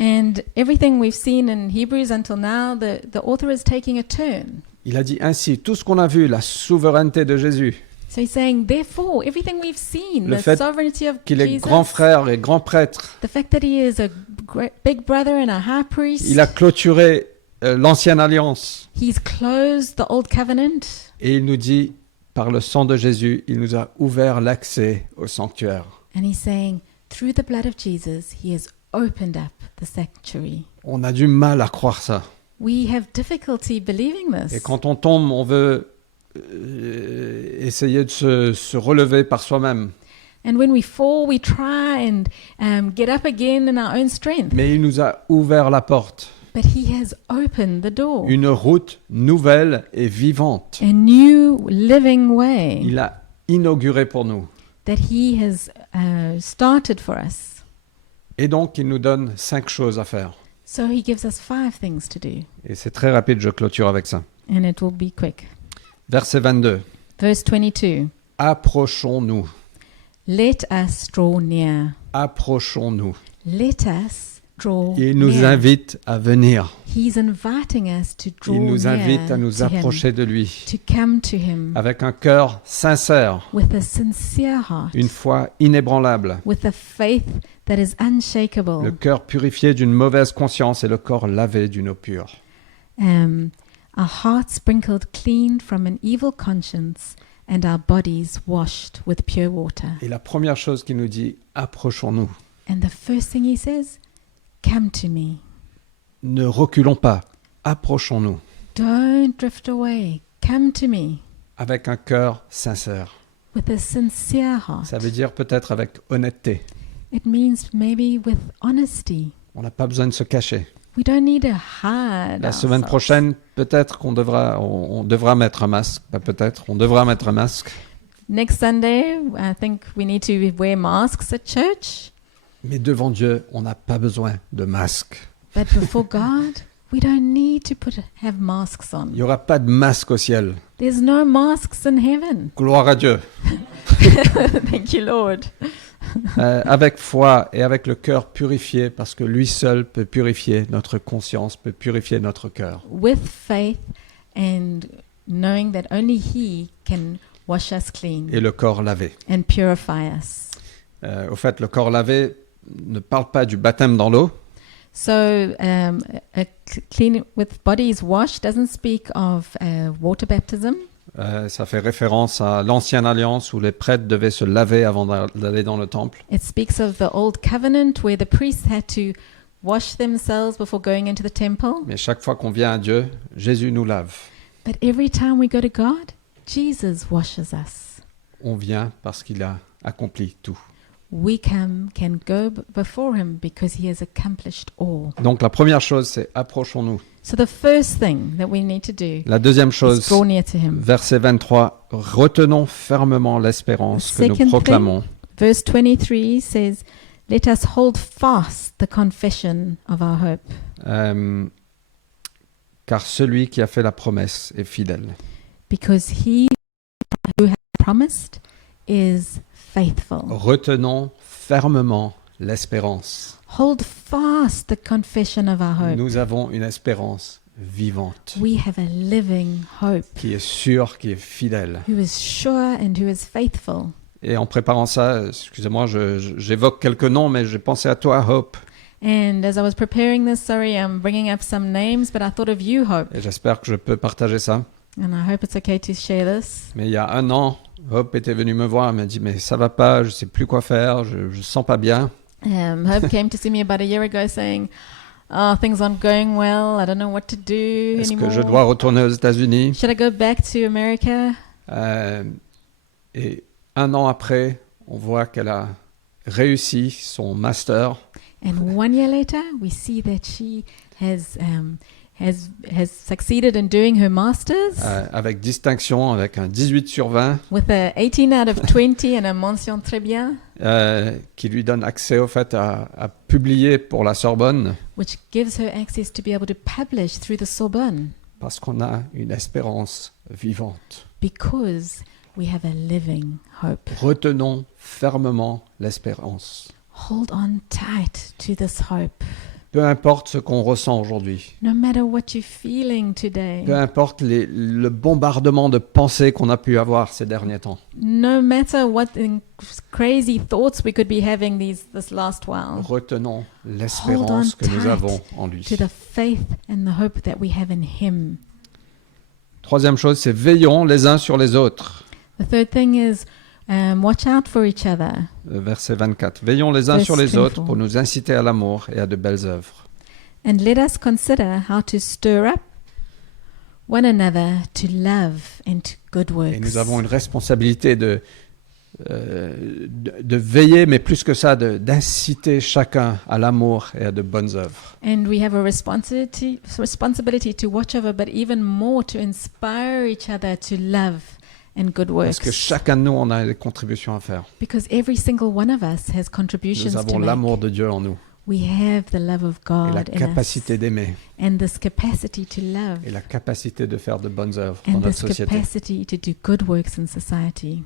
And everything we've seen in Hebrews until now, the author is taking a turn. Il a dit ainsi, tout ce qu'on a vu, la souveraineté de Jésus, So he's saying, therefore, everything we've seen, Le the fait sovereignty of qu'il est Jesus, grand frère et grand prêtre, the fact that he is a great, big brother and a high priest, il a clôturé l'ancienne alliance. he's closed the old covenant, Et il nous dit, par le sang de Jésus, il nous a ouvert l'accès au sanctuaire. and he's saying, through the blood of Jesus, he has opened up the sanctuary. On a du mal à croire ça. We have difficulty believing this. Et quand on tombe, on veut essayer de se relever par soi-même. And when we fall, we try and get up again in our own strength. Mais il nous a ouvert la porte. But he has opened the door. Une route nouvelle et vivante. A new living way Il a inauguré pour nous. that he has started for us. Et donc, il nous donne 5 choses à faire. So he gives us 5 things to do. Et c'est très rapide, je clôture avec ça. And it will be quick. Verset 22. Verse 22. Approchons-nous. Let us draw near. Approchons-nous. Let us draw Il nous near. invite à venir. He's inviting us to draw Il nous invite near à nous to him, approcher de lui. to come to him Avec un cœur sincère, with a sincere heart, une foi inébranlable, with a faith that is unshakable, le cœur purifié d'une mauvaise conscience et le corps lavé d'une eau pure. our hearts sprinkled clean from an evil conscience, and our bodies washed with pure water. Et la première chose qu'il nous dit, approchons-nous. And the first thing he says, come to me. Ne reculons pas, approchons-nous Don't drift away. Come to me avec un cœur sincère. with a sincere heart. Ça veut dire peut-être avec honnêteté. It means maybe with honesty. On n'a pas besoin de se cacher. We don't need to hide La semaine ourselves. prochaine, peut-être qu'on devra, on devra mettre un masque. Pas peut-être, on devra mettre un masque. Next Sunday, I think we need to wear masks at church. Mais devant Dieu, on n'a pas besoin de masque. But before God, we don't need to have masks Il on. n'y aura pas de masque au ciel. There's no masks in heaven. Gloire à Dieu. Thank you, Lord. avec foi et avec le cœur purifié, parce que lui seul peut purifier notre conscience, peut purifier notre cœur. With faith and knowing that only He can wash us clean Et le corps lavé. and purify us. Au fait, le corps lavé ne parle pas du baptême dans l'eau, So, clean with bodies washed doesn't speak of water baptism. ça fait référence à l'ancienne alliance où les prêtres devaient se laver avant d'aller dans le temple. It speaks of the old covenant where the priests had to wash themselves before going into the temple. Mais chaque fois qu'on vient à Dieu, Jésus nous lave. But every time we go to God, Jesus washes us. On vient parce qu'il a accompli tout. We can go before Him because He has accomplished all. Donc la première chose, c'est approchons-nous. So the first thing that we need to do La deuxième is chose, draw near to Him. verset 23, retenons fermement l'espérance que nous Second thing. proclamons. Verse 23 says, "Let us hold fast the confession of our hope, Car celui qui a fait la promesse est fidèle. because He who has promised is faithful." Retenons fermement l'espérance. Hold fast the confession of our hope. Nous avons une espérance vivante, We have a living hope qui est sûre, qui est fidèle. who is sure and who is faithful. Et en préparant ça, excusez-moi, j'évoque quelques noms, mais j'ai pensé à toi, Hope. And as I was preparing this, sorry, I'm bringing up some names, but I thought of you, Hope. Et j'espère que je peux partager ça. And I hope it's okay to share this. Mais il y a un an, Hope était venu me voir, elle m'a dit, mais ça va pas, je sais plus quoi faire, je sens pas bien. Hope came to see me about a year ago saying, "Oh, things aren't going well. I don't know what to do Est-ce anymore. que je dois retourner aux États-Unis? Should I go back to America?" Et un an après, on voit qu'elle a réussi son master. And 1 year later, we see that she has succeeded in doing her masters Avec distinction, avec un 18 sur 20, with a 18 out of 20 and a mention très bien, qui lui donne accès au fait à publier pour la Sorbonne, which gives her access to be able to publish through the Sorbonne, parce qu'on a une espérance vivante. because we have a living hope. Retenons fermement l'espérance. Hold on tight to this hope. Peu importe ce qu'on ressent aujourd'hui, No matter what you're feeling today, peu importe le bombardement de pensées qu'on a pu avoir ces derniers temps, no matter what crazy thoughts we could be having this last while, retenons l'espérance que nous tight avons en lui. to the faith and the hope that we have in Him. Troisième chose, c'est veillons les uns sur les autres. The third thing is watch out for each other. Verset 24. Veillons les uns Verse sur les 24. autres pour nous inciter à l'amour et à de belles œuvres. And let us consider how to stir up one another to love and to good works. Et nous avons une responsabilité de veiller, mais plus que ça, d'inciter chacun à l'amour et à de bonnes œuvres. And we have a responsibility to watch over, but even more to inspire each other to love and good works. Parce que chacun de nous, on a des contributions à faire. Because every single one of us has contributions Nous to avons make. l'amour de Dieu en nous We have the love of et la God in capacité us, d'aimer and this capacity to love, et la capacité de faire de bonnes œuvres dans and notre this société. capacity to do good works in society.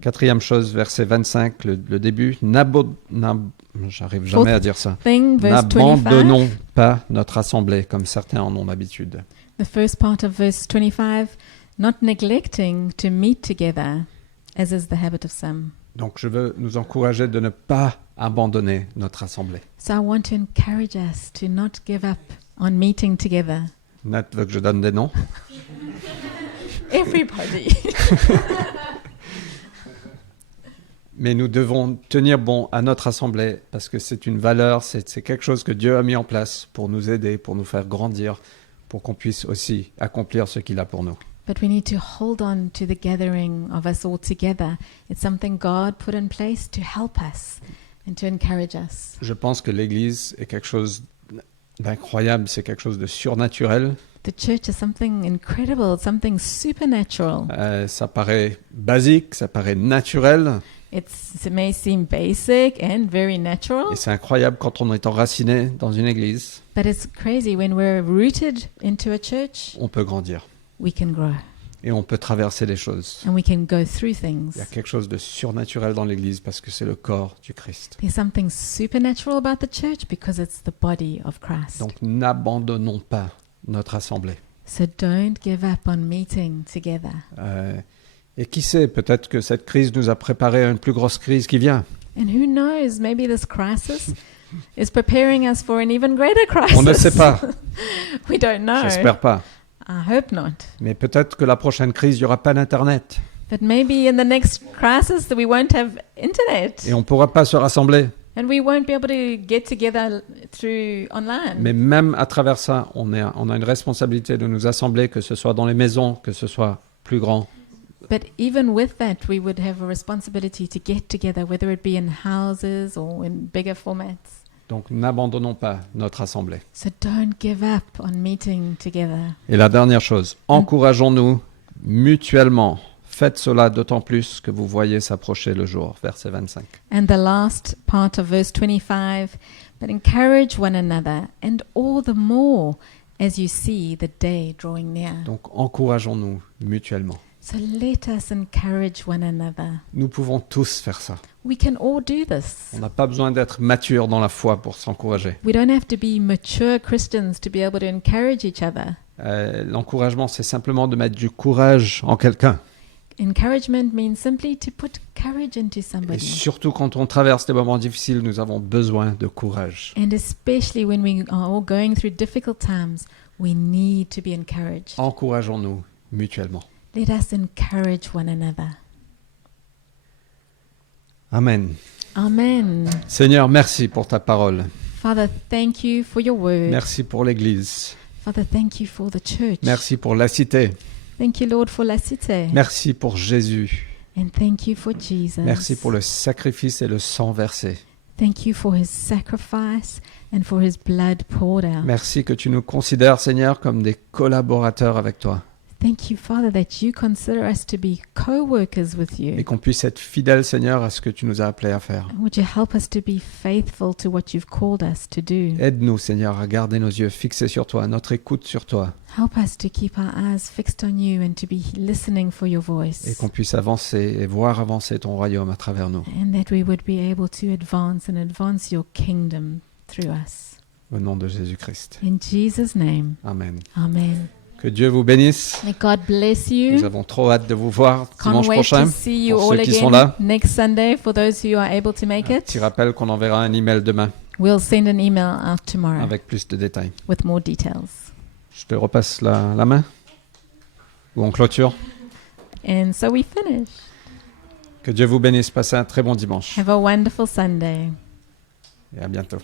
Quatrième chose, verset 25, le début. J'arrive Fourth jamais à dire ça. Thing, verse 25. N'abandonnons pas notre assemblée comme certains en ont l'habitude. The first part of verse 25, not neglecting to meet together, as is the habit of some. Donc je veux nous encourager de ne pas abandonner notre assemblée. So I want to encourage us to not give up on meeting together. Nat veut que je donne des noms. Everybody. Mais nous devons tenir bon à notre assemblée parce que c'est une valeur, c'est quelque chose que Dieu a mis en place pour nous aider, pour nous faire grandir, pour qu'on puisse aussi accomplir ce qu'il a pour nous. But we need to hold on to the gathering of us all together. It's something God put in place to help us and to encourage us. Je pense que l'Église est quelque chose d'incroyable, c'est quelque chose de surnaturel. The church is something incredible, something supernatural. Ça paraît basique, ça paraît naturel. It may seem basic and very natural, Et c'est incroyable quand on est enraciné dans une église, but it's crazy when we're rooted into a church, on peut grandir. we can grow. Et on peut traverser les choses. and we can go through things. Il y a quelque chose de surnaturel dans l'Église parce que c'est le corps du Christ. There's something supernatural about the church because it's the body of Christ. Donc n'abandonnons pas notre assemblée. So don't give up on meeting together. Et qui sait, peut-être que cette crise nous a préparé à une plus grosse crise qui vient. And who knows, maybe this crisis is preparing us for an even greater crisis. On ne sait pas, We don't know. j'espère pas. I hope not. Mais peut-être que la prochaine crise, il n'y aura pas d'Internet. But maybe in the next crisis that we won't have internet Et on ne pourra pas se rassembler. and we won't be able to get together through online. Mais même à travers ça, on a une responsabilité de nous assembler, que ce soit dans les maisons, que ce soit plus grand. But even with that, we would have a responsibility to get together, whether it be in houses or in bigger formats. Donc n'abandonnons pas notre assemblée. So don't give up on meeting together. Et la dernière chose, encourageons-nous mutuellement. Faites cela d'autant plus que vous voyez s'approcher le jour. Verset 25. And the last part of verse 25, but encourage one another, and all the more as you see the day drawing near. Donc encourageons-nous mutuellement. So let us encourage one another. Nous pouvons tous faire ça. We can all do this. On n'a pas besoin d'être mature dans la foi pour s'encourager. We don't have to be mature Christians to be able to encourage each other. L'encouragement, c'est simplement de mettre du courage en quelqu'un. Encouragement means simply to put courage into Et somebody. surtout quand on traverse des moments difficiles, nous avons besoin de courage. And especially when we are all going through difficult times, we need to be encouraged. Encourageons-nous mutuellement. Let us encourage one another. Amen. Amen. Seigneur, merci pour ta parole. Father, thank you for your word. Merci pour l'Église. Father, thank you for the church. Merci pour la cité. Thank you, Lord, for La Cité. Merci pour Jésus. And thank you for Jesus. Merci pour le sacrifice et le sang versé. Thank you for his sacrifice and for his blood poured out. Merci que tu nous considères, Seigneur, comme des collaborateurs avec toi. Thank you, Father, that you consider us to be co-workers with Et you. qu'on puisse être fidèles, Seigneur, à ce que tu nous as appelés à faire. Would you help us to be faithful to what you've called us to do? Aide-nous, Seigneur, à garder nos yeux fixés sur toi, notre écoute sur toi, Help us to keep our eyes fixed on you and to be listening for your et voice. qu'on puisse avancer et voir avancer ton royaume à travers nous. And that we would be able to advance your kingdom through us. Au nom de Jésus-Christ. In Jesus' name, Amen. amen. Que Dieu vous bénisse. May God bless Nous you. avons trop hâte de vous voir Can't dimanche wait prochain. to see you Pour all ceux qui sont again là. next Sunday. For those who are able to make Un it, petit rappel qu'on enverra un email demain we'll send an email out tomorrow avec plus de détails. with more details. Je te repasse la main. Ou on clôture. And so we finish. Que Dieu vous bénisse. Passez un très bon dimanche. Have a wonderful Sunday. Et à bientôt.